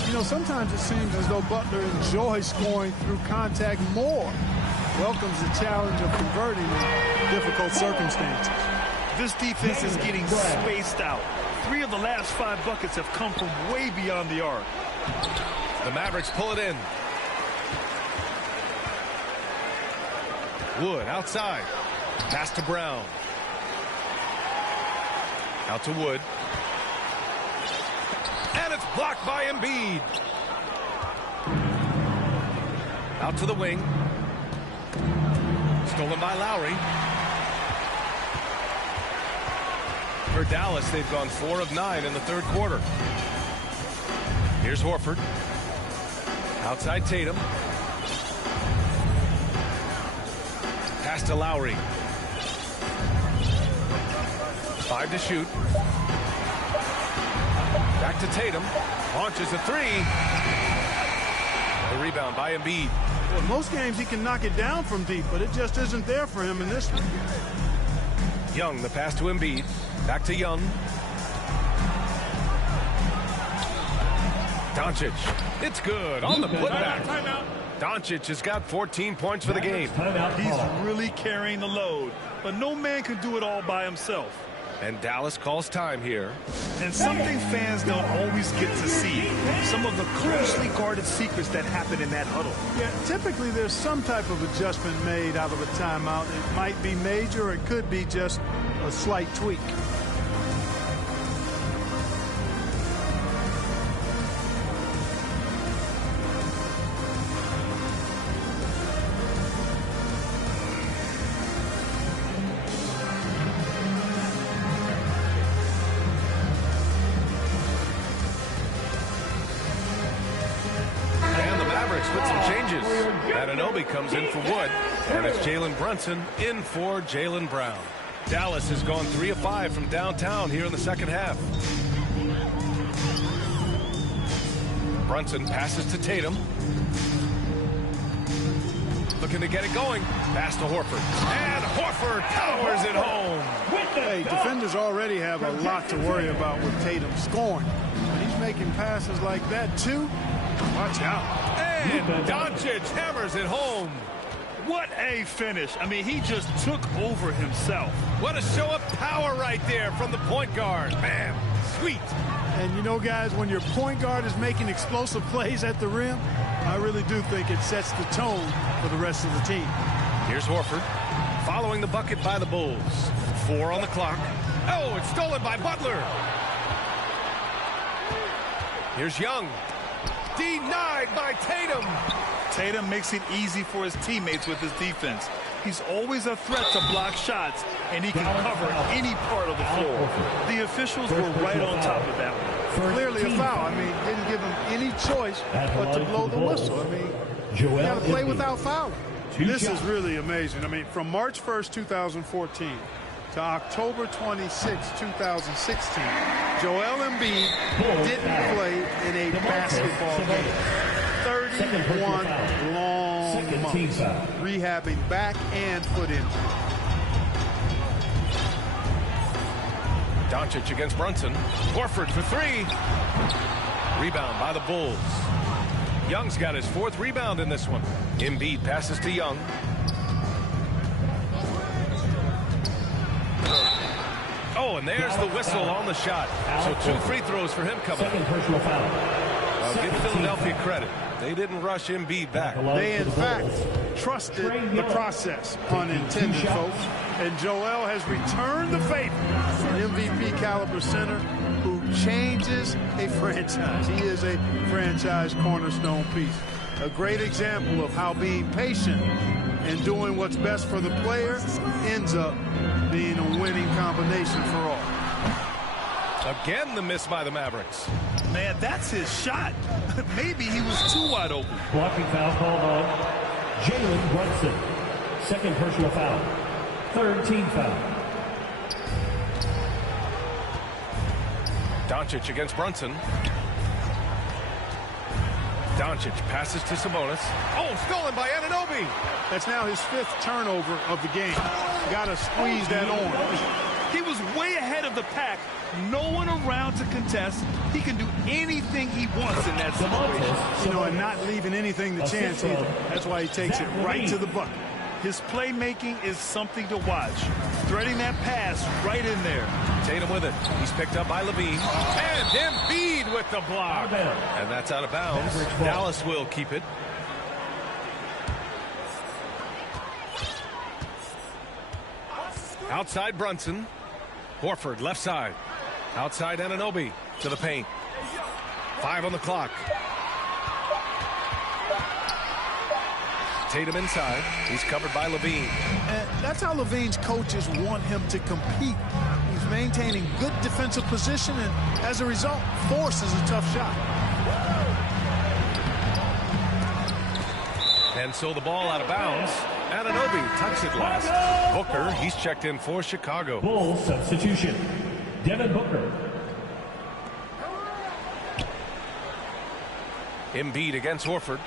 You know, sometimes it seems as though Butler enjoys scoring through contact more. Welcomes the challenge of converting in difficult circumstances. This defense is getting spaced out. 3 of the last 5 buckets have come from way beyond the arc. The Mavericks pull it in. Wood outside. Pass to Brown. Out to Wood. And it's blocked by Embiid. Out to the wing. Stolen by Lowry. For Dallas, they've gone 4 of 9 in the third quarter. Here's Horford. Outside Tatum. Pass to Lowry. 5 to shoot. Back to Tatum. Launches a 3. The rebound by Embiid. Well, most games he can knock it down from deep, but it just isn't there for him in this one. Young, the pass to Embiid. Back to Young. Doncic. It's good on the putback. Doncic has got 14 points for the game. He's really carrying the load, but no man can do it all by himself. And Dallas calls time here. And something fans don't always get to see. Some of the closely guarded secrets that happen in that huddle. Yeah, typically there's some type of adjustment made out of a timeout. It might be major or it could be just a slight tweak. With some changes. Anunoby comes in for Wood, and it's Jalen Brunson in for Jaylen Brown. Dallas has gone 3 of 5 from downtown here in the second half. Brunson passes to Tatum. Looking to get it going. Pass to Horford. And Horford powers it home. Hey, defenders already have a lot to worry about with Tatum scoring. When he's making passes like that, too, watch out. And Doncic hammers it home. What a finish. I mean, he just took over himself. What a show of power right there from the point guard. Man, sweet. And you know, guys, when your point guard is making explosive plays at the rim, I really do think it sets the tone for the rest of the team. Here's Horford following the bucket by the Bulls. 4 on the clock. Oh, it's stolen by Butler. Here's Young. Denied by Tatum. Tatum makes it easy for his teammates with his defense. He's always a threat to block shots, and he can cover any part of the floor. The officials were right on top of that one. Clearly a foul. I mean, didn't give him any choice but to blow the whistle. I mean, you got to play without fouling. This is really amazing. I mean, from March 1st, 2014 to October 26, 2016, Joel Embiid didn't play in a basketball game. 31 long months rehabbing back and foot injury. Doncic against Brunson. Horford for 3. Rebound by the Bulls. Young's got his 4th rebound in this one. Embiid passes to Young. Oh, and there's the whistle on the shot. So 2 free throws for him coming. Second personal foul. Well, give Philadelphia credit. They didn't rush Embiid back. They, in fact, trusted the process, pun intended, folks. And Joel has returned the favor. An MVP caliber center who changes a franchise. He is a franchise cornerstone piece. A great example of how being patient and doing what's best for the player ends up being a winning combination for all. Again, the miss by the Mavericks. Man, that's his shot. Maybe he was too wide open. Blocking foul called on Jalen Brunson. Second personal foul. Third team foul. Doncic against Brunson. Doncic passes to Sabonis. Oh, stolen by Anunoby. That's now his 5th turnover of the game. Got to squeeze that on. He was way ahead of the pack. No one around to contest. He can do anything he wants in that situation. You know, and not leaving anything to chance either. That's why he takes it right to the bucket. His playmaking is something to watch. Threading that pass right in there. Tatum with it. He's picked up by Levine. And Embiid with the block. And that's out of bounds. Dallas will keep it. Outside Brunson. Horford left side. Outside Anunoby to the paint. 5 on the clock. Tatum inside. He's covered by Levine. And that's how Levine's coaches want him to compete. He's maintaining good defensive position and, as a result, forces a tough shot. And so the ball out of bounds. Anunoby tucks it last. Booker, he's checked in for Chicago. Bulls substitution. Devin Booker. Embiid against Horford.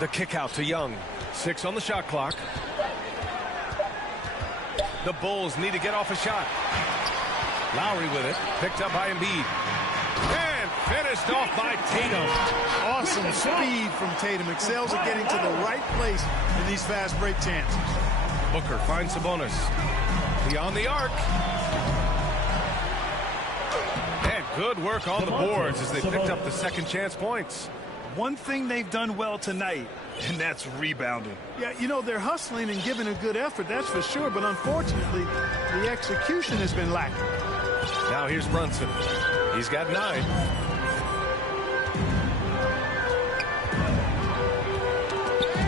The kick out to Young. 6 on the shot clock. The Bulls need to get off a shot. Lowry with it. Picked up by Embiid. And finished off by Tatum. Awesome speed from Tatum. Excels at getting to the right place in these fast break chances. Booker finds Sabonis. Beyond the arc. And good work on the boards as they picked up the second chance points. One thing they've done well tonight, and that's rebounding. Yeah, you know, they're hustling and giving a good effort, that's for sure, but unfortunately, the execution has been lacking. Now here's Brunson. He's got 9.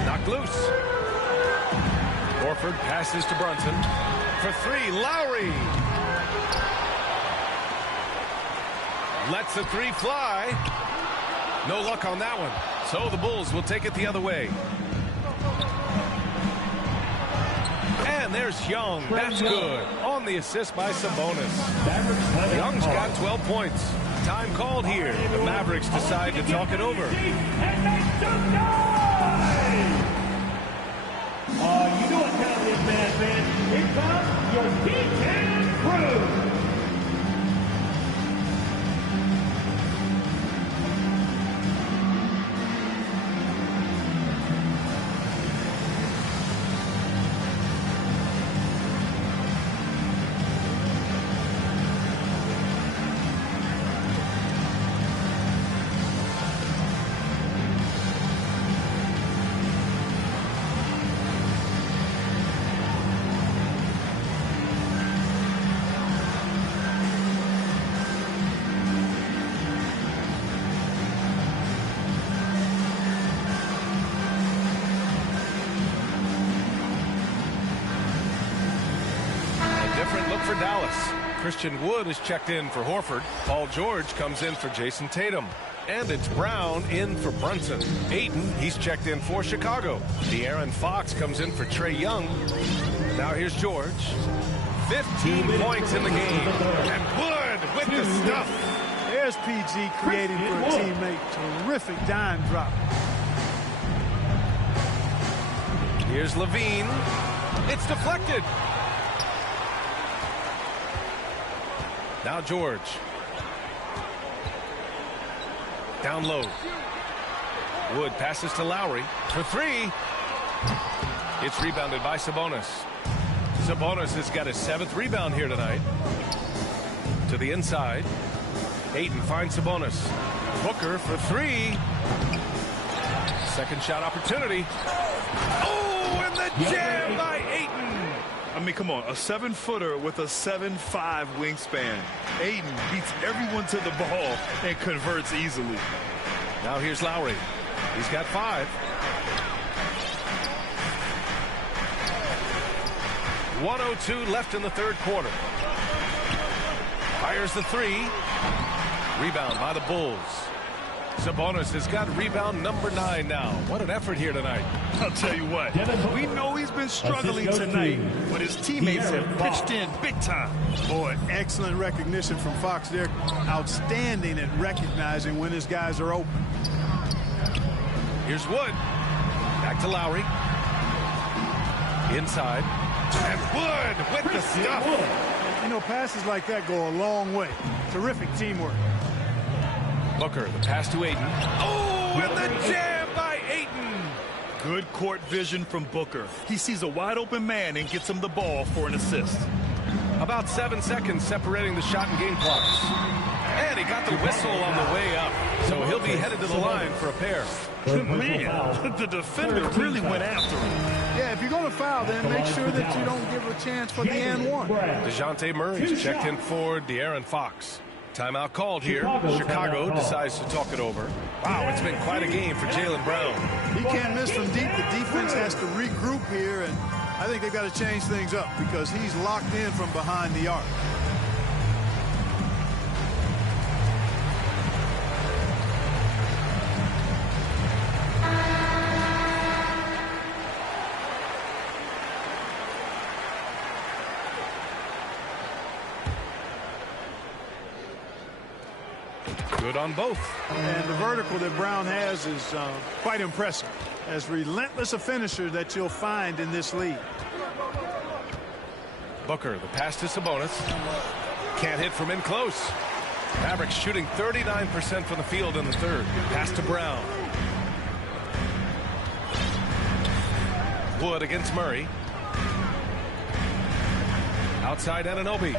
Knocked loose. Horford passes to Brunson. For 3, Lowry. Lets the 3 fly. No luck on that one. So the Bulls will take it the other way. And there's Young. That's good. On the assist by Sabonis. Young's got 12 points. Time called here. The Mavericks decide to talk it over. You know what time it is, man. Here comes your D-Can crew. For Dallas. Christian Wood is checked in for Horford. Paul George comes in for Jason Tatum. And it's Brown in for Brunson. Ayton, he's checked in for Chicago. De'Aaron Fox comes in for Trae Young. Now here's George. 15 points in the game. And Wood with the stuff. There's PG creating for a teammate. Terrific dime drop. Here's Levine. It's deflected. Now George. Down low. Wood passes to Lowry for 3. It's rebounded by Sabonis. Sabonis has got his 7th rebound here tonight. To the inside. Ayton finds Sabonis. Booker for 3. Second shot opportunity. Oh, and the jam by Ayton. I mean, come on, a 7-footer with a 7'5" wingspan. Ayton beats everyone to the ball and converts easily. Now here's Lowry. He's got 5. 1:02 left in the third quarter. Fires the 3. Rebound by the Bulls. Sabonis has got rebound number 9 now. What an effort here tonight. I'll tell you what, we know he's been struggling tonight, but his teammates have pitched in big time. Boy, excellent recognition from Fox. They're outstanding at recognizing when his guys are open. Here's Wood. Back to Lowry. Inside. And Wood with the stuff. You know, passes like that go a long way. Terrific teamwork. Booker, the pass to Ayton. Oh, and the jam by Ayton. Good court vision from Booker. He sees a wide open man and gets him the ball for an assist. About 7 seconds separating the shot and game clocks. And he got the whistle on the way up. So he'll be headed to the line for a pair. Man, the defender really went after him. Yeah, if you're going to foul, then make sure that you don't give a chance for the and one. DeJounte Murray's checked in for De'Aaron Fox. Timeout called here. Chicago decides to talk it over. Wow, it's been quite a game for Jaylen Brown. He can't miss from deep. The defense has to regroup here, and I think they've got to change things up because he's locked in from behind the arc. Good on both. And the vertical that Brown has is quite impressive. As relentless a finisher that you'll find in this league. Booker, the pass to Sabonis. Can't hit from in close. Mavericks shooting 39% from the field in the third. Pass to Brown. Wood against Murray. Outside Anunoby.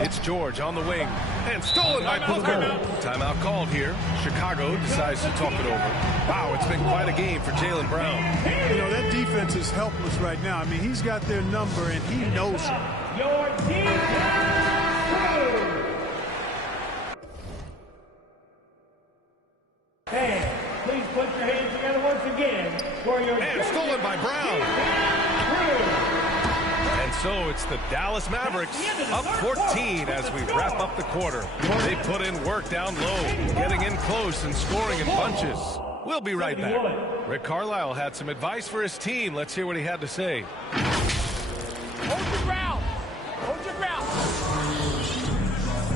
It's George on the wing. And stolen by Booker. Timeout called here. Chicago decides to talk it over. Wow, it's been quite a game for Jaylen Brown. You know, that defense is helpless right now. I mean, he's got their number, and he knows it. Your and please put your hands together once again for your... And stolen by Brown. And so it's the Dallas Mavericks up 14 as we wrap up the quarter. They put in work down low, getting in close and scoring in bunches. We'll be right back. Rick Carlisle had some advice for his team. Let's hear what he had to say. Hold your ground. Hold your ground.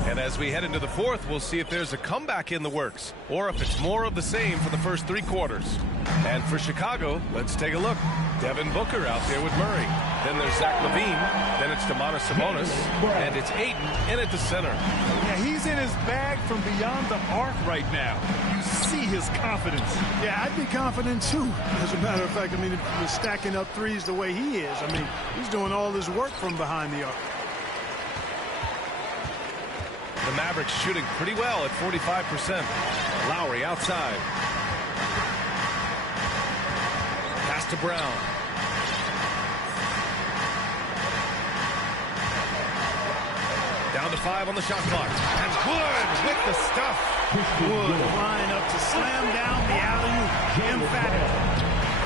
And as we head into the fourth, we'll see if there's a comeback in the works or if it's more of the same for the first 3 quarters. And for Chicago, let's take a look. Devin Booker out there with Murray. Then there's Zach LaVine. Then it's Domantas Sabonis. And it's Ayton in at the center. Yeah, he's in his bag from beyond the arc right now. You see his confidence. Yeah, I'd be confident too. As a matter of fact, I mean, if he's stacking up threes the way he is, I mean, he's doing all his work from behind the arc. The Mavericks shooting pretty well at 45%. Lowry outside. Pass to Brown. Down to 5 on the shot clock. And Wood with the stuff. Wood line up to slam down the alley-oop. Emphatic.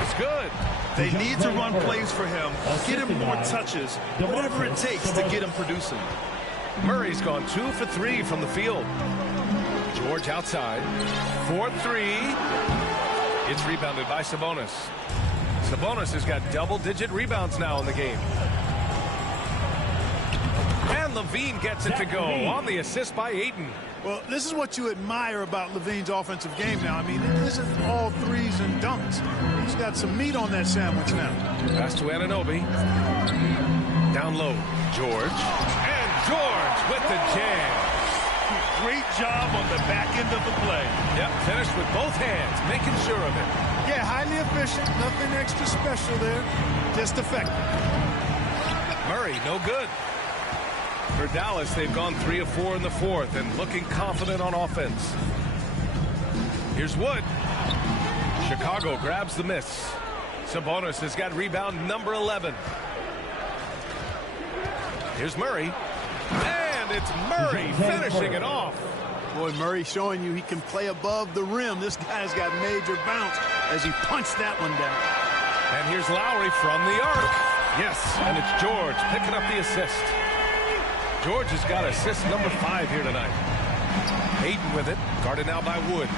It's good. They need to run plays for him, get him more touches, whatever it takes to get him producing. Murray's gone 2 for 3 from the field. George outside. 4-3. It's rebounded by Sabonis. Sabonis has got double-digit rebounds now in the game. And LaVine gets it to go on the assist by Ayton. Well, this is what you admire about LaVine's offensive game now. I mean, it isn't all threes and dunks. He's got some meat on that sandwich now. Pass to Anunoby. Down low. George. And George with the jam. Great job on the back end of the play. Yep, finished with both hands, making sure of it. Yeah, highly efficient. Nothing extra special there. Just effective. Murray, no good. For Dallas, they've gone 3 of 4 in the fourth and looking confident on offense. Here's Wood. Chicago grabs the miss. Sabonis has got rebound number 11. Here's Murray. And it's Murray finishing it off. Boy, Murray showing you he can play above the rim. This guy's got major bounce as he punched that one down. And here's Lowry from the arc. Yes, and it's George picking up the assist. George has got assist number 5 here tonight. Ayton with it, guarded now by Wood.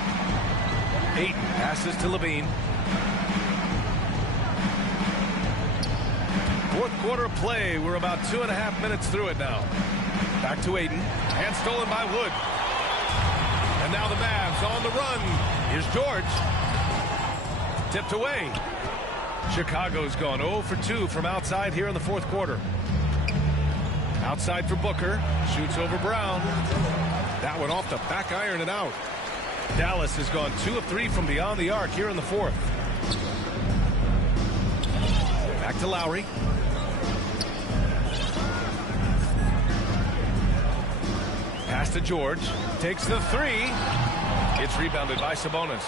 Ayton passes to LaVine. Fourth quarter of play. We're about 2.5 minutes through it now. Back to Ayton, and stolen by Wood. And now the Mavs on the run. Here's George. Tipped away. Chicago's gone 0 for 2 from outside here in the fourth quarter. Outside for Booker. Shoots over Brown. That one off the back iron and out. Dallas has gone 2 of 3 from beyond the arc here in the fourth. Back to Lowry. Pass to George. Takes the 3. It's rebounded by Sabonis.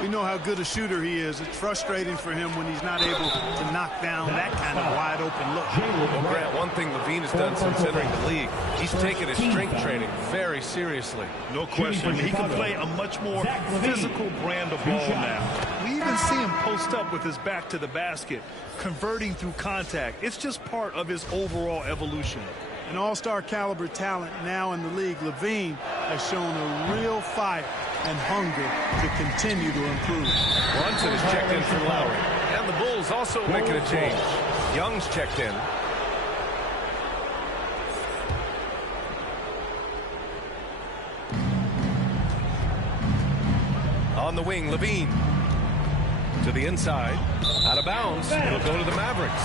We know how good a shooter he is. It's frustrating for him when he's not able to knock down that kind of wide open look. Well, Grant, one thing LaVine has done since entering the league, he's taken his strength training very seriously. No question. He can play a much more physical brand of ball now. We even see him post up with his back to the basket, converting through contact. It's just part of his overall evolution. An all-star caliber talent now in the league, LaVine has shown a real fire and hunger to continue to improve. Brunson is checked in for Lowry. And the Bulls also making a change. Young's checked in. On the wing, LaVine. To the inside. Out of bounds. It'll go to the Mavericks.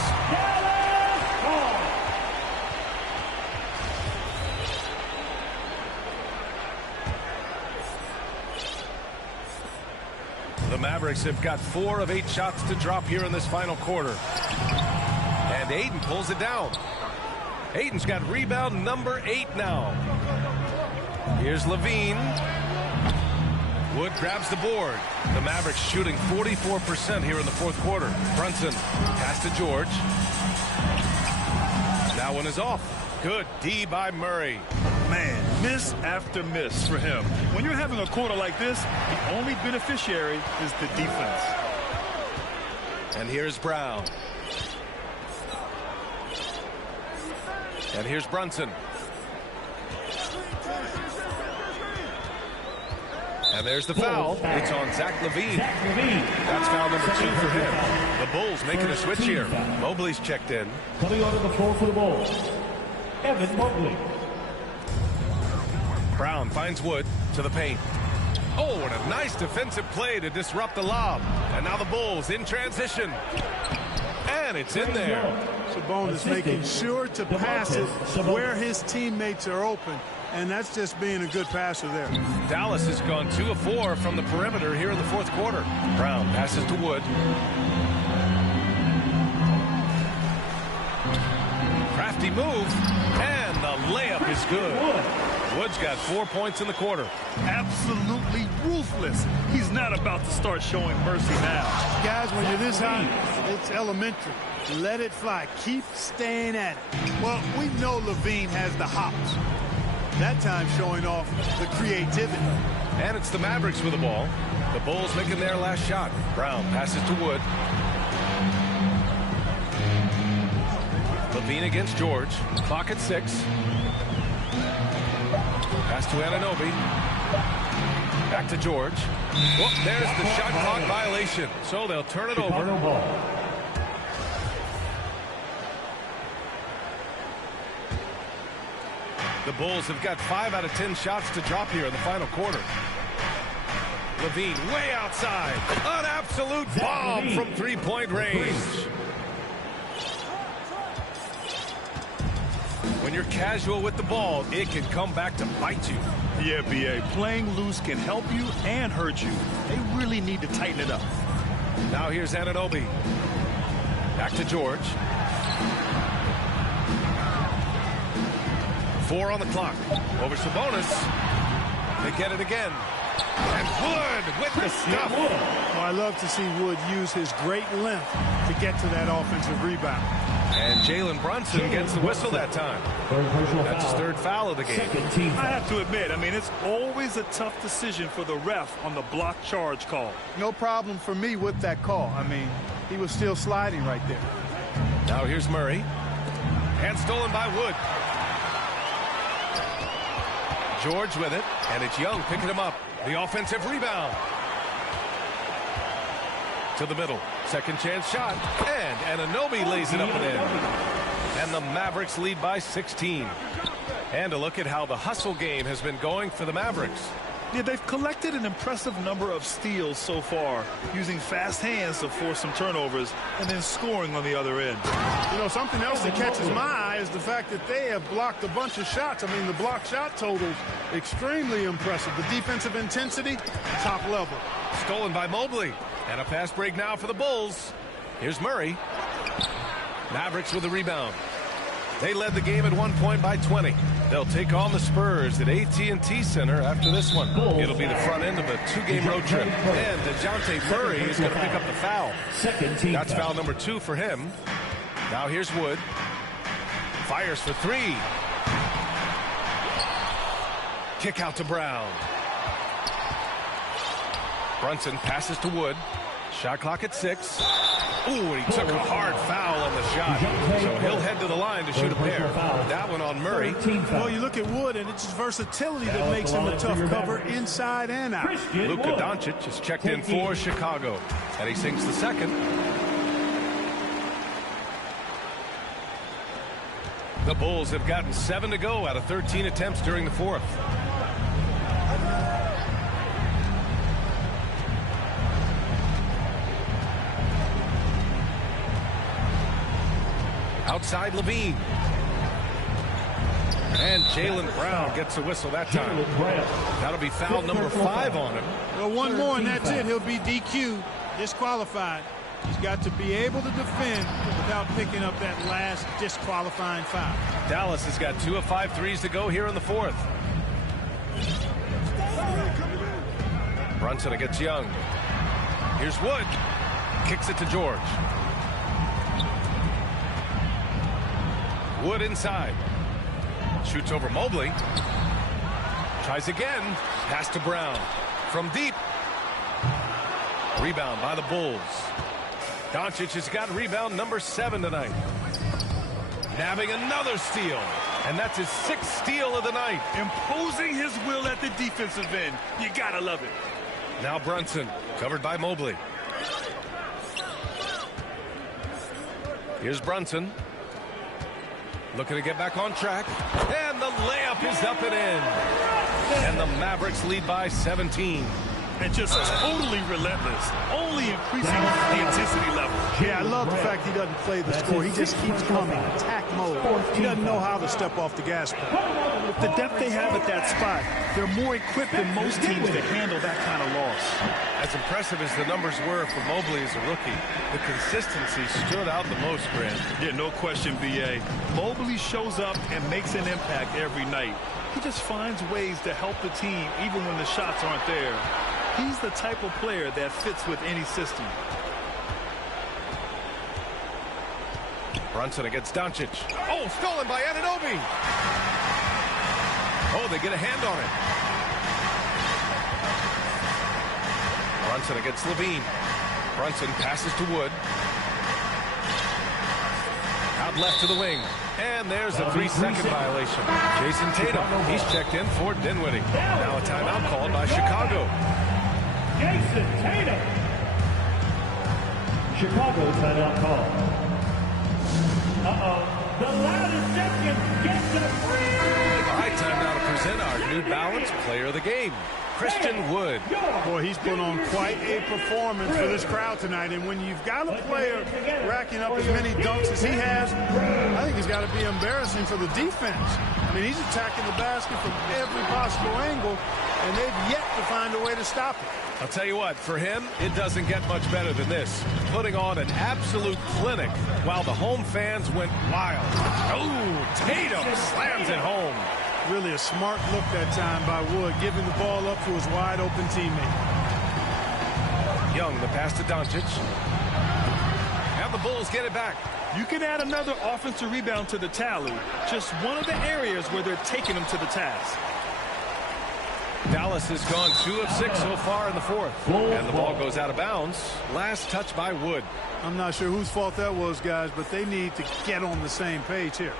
The Mavericks have got 4 of 8 shots to drop here in this final quarter. And Ayton pulls it down. Ayton's got rebound number 8 now. Here's Levine. Wood grabs the board. The Mavericks shooting 44% here in the fourth quarter. Brunson, pass to George. That one is off. Good D by Murray. Man, miss after miss for him. When you're having a quarter like this, the only beneficiary is the defense. And here's Brown. And here's Brunson. And there's the foul. It's on Zach LaVine. That's foul number 2 for him. The Bulls making a switch here. Mobley's checked in. Coming onto the floor for the Bulls, Evan Mobley. Brown finds Wood to the paint. Oh, and a nice defensive play to disrupt the lob. And now the Bulls in transition. And it's in there. Sabonis making sure to pass it where his teammates are open. And that's just being a good passer there. Dallas has gone 2 of 4 from the perimeter here in the fourth quarter. Brown passes to Wood. Crafty move. And the layup is good. Wood's got 4 points in the quarter. Absolutely ruthless. He's not about to start showing mercy now. Guys, when you're this hot, it's elementary. Let it fly. Keep staying at it. Well, we know Levine has the hops. That time showing off the creativity. And it's the Mavericks with the ball. The Bulls making their last shot. Brown passes to Wood. Levine against George. Clock at 6. Pass to Anunoby. Back to George. Well, there's the shot clock violation. So they'll turn it over. The Bulls have got 5 out of 10 shots to drop here in the final quarter. Levine way outside. An absolute bomb from three-point range. When you're casual with the ball, it can come back to bite you. Yeah, B.A. Playing loose can help you and hurt you. They really need to tighten it up. Now here's Anunoby. Back to George. 4 on the clock. Over Sabonis. They get it again. And Wood with the stuff. Well, I love to see Wood use his great length to get to that offensive rebound. And Jalen Brunson gets the whistle that time. That's his 3rd foul of the game. I have to admit, it's always a tough decision for the ref on the block charge call. No problem for me with that call. He was still sliding right there. Now here's Murray. And stolen by Wood. George with it, and it's Young picking him up. The offensive rebound. To the middle. Second chance shot. And Anunoby lays it up and in. And the Mavericks lead by 16. And a look at how the hustle game has been going for the Mavericks. Yeah, they've collected an impressive number of steals so far, using fast hands to force some turnovers and then scoring on the other end. Something else that catches my eye is the fact that they have blocked a bunch of shots. The block shot total, extremely impressive. The defensive intensity, top level. Stolen by Mobley. And a fast break now for the Bulls. Here's Murray. Mavericks with the rebound. They led the game at one point by 20. They'll take on the Spurs at AT&T Center after this one. It'll be the front end of a 2-game road trip. And DeJounte Murray is going to pick up the foul. That's foul number 2 for him. Now here's Wood. Fires for 3. Kick out to Brown. Brunson passes to Wood. Shot clock at 6. Ooh, and he took a hard foul on the shot. So he'll head to the line to shoot a pair. That one on Murray. Well, you look at Wood, and it's his versatility that makes him a tough cover inside and out. Luka Doncic is checked in for Chicago. And he sinks the second. The Bulls have gotten 7 to go out of 13 attempts during the fourth. Outside Levine. And Jaylen Brown gets a whistle that time. That'll be foul number 5 on him. Well, one more and that's it. He'll be DQ'd, disqualified. He's got to be able to defend without picking up that last disqualifying foul. Dallas has got 2 of 5 threes to go here in the fourth. Brunson against Young. Here's Wood. Kicks it to George. Wood inside. Shoots over Mobley. Tries again. Pass to Brown. From deep. Rebound by the Bulls. Doncic has got rebound number 7 tonight. Nabbing another steal. And that's his 6th steal of the night. Imposing his will at the defensive end. You gotta love it. Now Brunson, covered by Mobley. Here's Brunson. Looking to get back on track. And the layup is up and in. And the Mavericks lead by 17. And just totally relentless, only increasing the intensity level. Yeah, I love the fact he doesn't play the score. He just keeps coming, attack mode. He doesn't know how to step off the gas pedal. With the depth they have at that spot, they're more equipped than most teams to handle that kind of loss. As impressive as the numbers were for Mobley as a rookie, the consistency stood out the most, Grant. Yeah, no question, B.A. Mobley shows up and makes an impact every night. He just finds ways to help the team even when the shots aren't there. He's the type of player that fits with any system. Brunson against Doncic. Oh, stolen by Anunoby. Oh, they get a hand on it. Brunson against Levine. Brunson passes to Wood. Out left to the wing. And there's a 3-second violation. Jason Tatum, he's checked in for Dinwiddie. Now a timeout called by Chicago. Jason Tatum. Chicago timeout call. The loudest second gets a free. All right, time now to present our New Balance Player of the Game, Christian Wood. Boy, he's put on quite a performance for this crowd tonight. And when you've got a player racking up as many dunks as he has, I think it's got to be embarrassing for the defense. I mean, he's attacking the basket from every possible angle, and they've yet to find a way to stop it. I'll tell you what, for him, it doesn't get much better than this. Putting on an absolute clinic while the home fans went wild. Oh, Tatum slams it home. Really a smart look that time by Wood, giving the ball up to his wide-open teammate. Young, the pass to Doncic. And the Bulls get it back. You can add another offensive rebound to the tally. Just one of the areas where they're taking them to the task. Dallas has gone 2 of 6 so far in the fourth. And the ball goes out of bounds. Last touch by Wood. I'm not sure whose fault that was, guys, but they need to get on the same page here.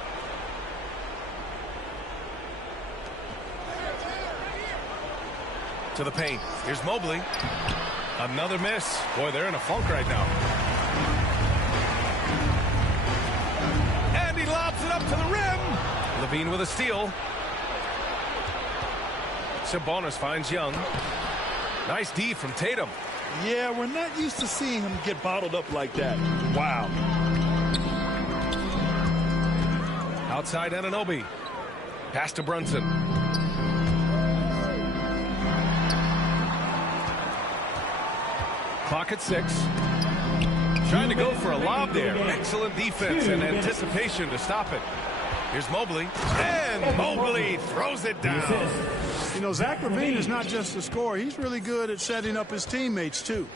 To the paint. Here's Mobley. Another miss. Boy, they're in a funk right now. And he lobs it up to the rim. Levine with a steal. Sabonis finds Young. Nice D from Tatum. Yeah, we're not used to seeing him get bottled up like that. Wow. Outside Anunoby. Pass to Brunson. Clock at 6. Trying to go for a lob there. Excellent defense and anticipation to stop it. Here's Mobley. And Mobley throws it down. You know, Zach LaVine is not just a scorer. He's really good at setting up his teammates, too.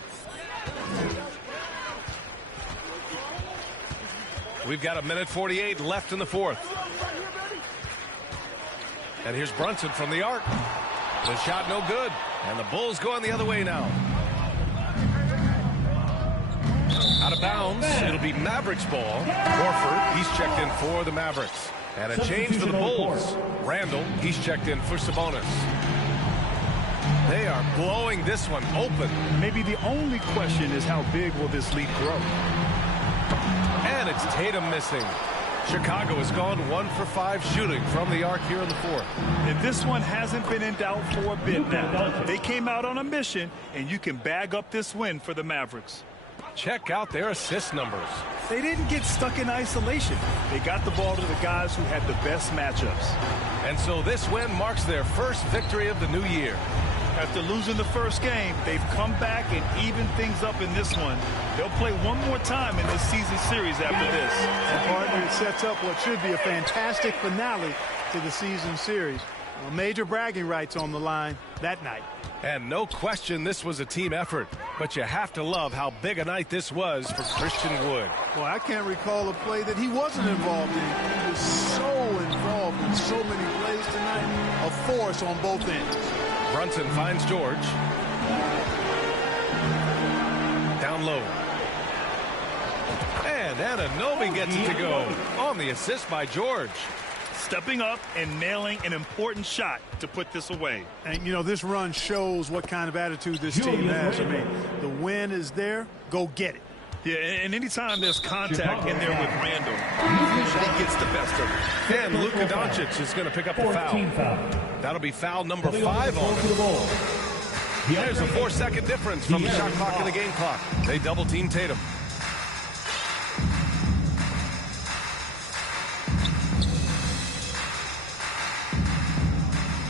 We've got 1:48 left in the fourth. And here's Brunson from the arc. The shot no good. And the Bulls going the other way now. Out of bounds. It'll be Mavericks ball. Horford, he's checked in for the Mavericks. And a change for the Bulls. Randall, he's checked in for Sabonis. They are blowing this one open. Maybe the only question is how big will this lead grow? And it's Tatum missing. Chicago has gone 1 for 5 shooting from the arc here in the fourth. And this one hasn't been in doubt for a bit now. They came out on a mission, and you can bag up this win for the Mavericks. Check out their assist numbers. They didn't get stuck in isolation. They got the ball to the guys who had the best matchups. And so this win marks their first victory of the new year. After losing the first game, they've come back and evened things up in this one. They'll play one more time in this season series after this. And partner, it sets up what should be a fantastic finale to the season series. Major bragging rights on the line that night. And no question this was a team effort, but you have to love how big a night this was for Christian Wood. Well, I can't recall a play that he wasn't involved in. He was so involved in so many plays tonight. A force on both ends. Brunson finds George. Down low. And Anunoby gets it to go on the assist by George. Stepping up and nailing an important shot to put this away. And, you know, this run shows what kind of attitude this team has. I mean, the win is there. Go get it. Yeah, and anytime there's contact in there with Randall, he gets the best of it. And Luka Doncic is going to pick up the foul. That'll be foul number 5 on him. There's a 4-second difference from the shot clock and the game clock. They double-team Tatum.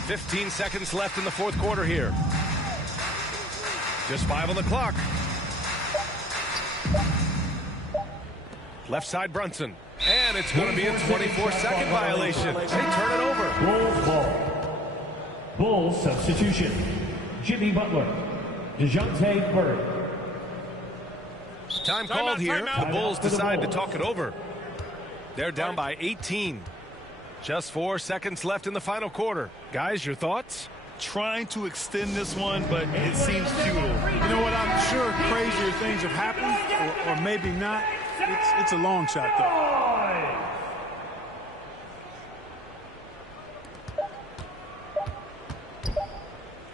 "15 seconds left in the fourth quarter here. Just 5 on the clock. Left side Brunson. And it's going to be a 24-second violation. They turn it over. Bulls ball. Bulls substitution. Jimmy Butler. DeJounte Murray. Time called here. The Bulls decide to talk it over. They're down by 18. Just 4 seconds left in the final quarter. Guys, your thoughts? Trying to extend this one, but it seems futile. You know what? I'm sure crazier things have happened, or maybe not. It's a long shot, though.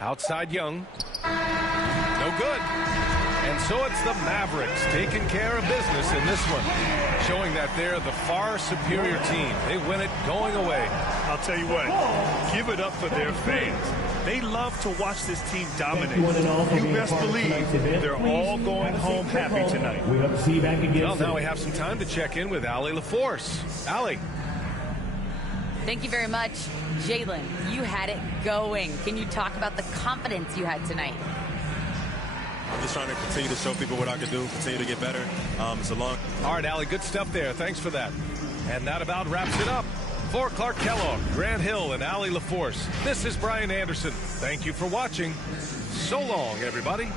Outside Young. No good. And so it's the Mavericks taking care of business in this one, showing that they're the far superior team. They win it going away. I'll tell you what, give it up for their fans. They love to watch this team dominate. You best believe they're all going home happy tonight. We hope to see you back again. Well, now we have some time to check in with Allie LaForce. Allie. Thank you very much. Jalen, you had it going. Can you talk about the confidence you had tonight? I'm just trying to continue to show people what I can do, continue to get better. It's a long... All right, Allie, good stuff there. Thanks for that. And that about wraps it up. For Clark Kellogg, Grant Hill, and Allie LaForce, this is Brian Anderson. Thank you for watching. So long, everybody.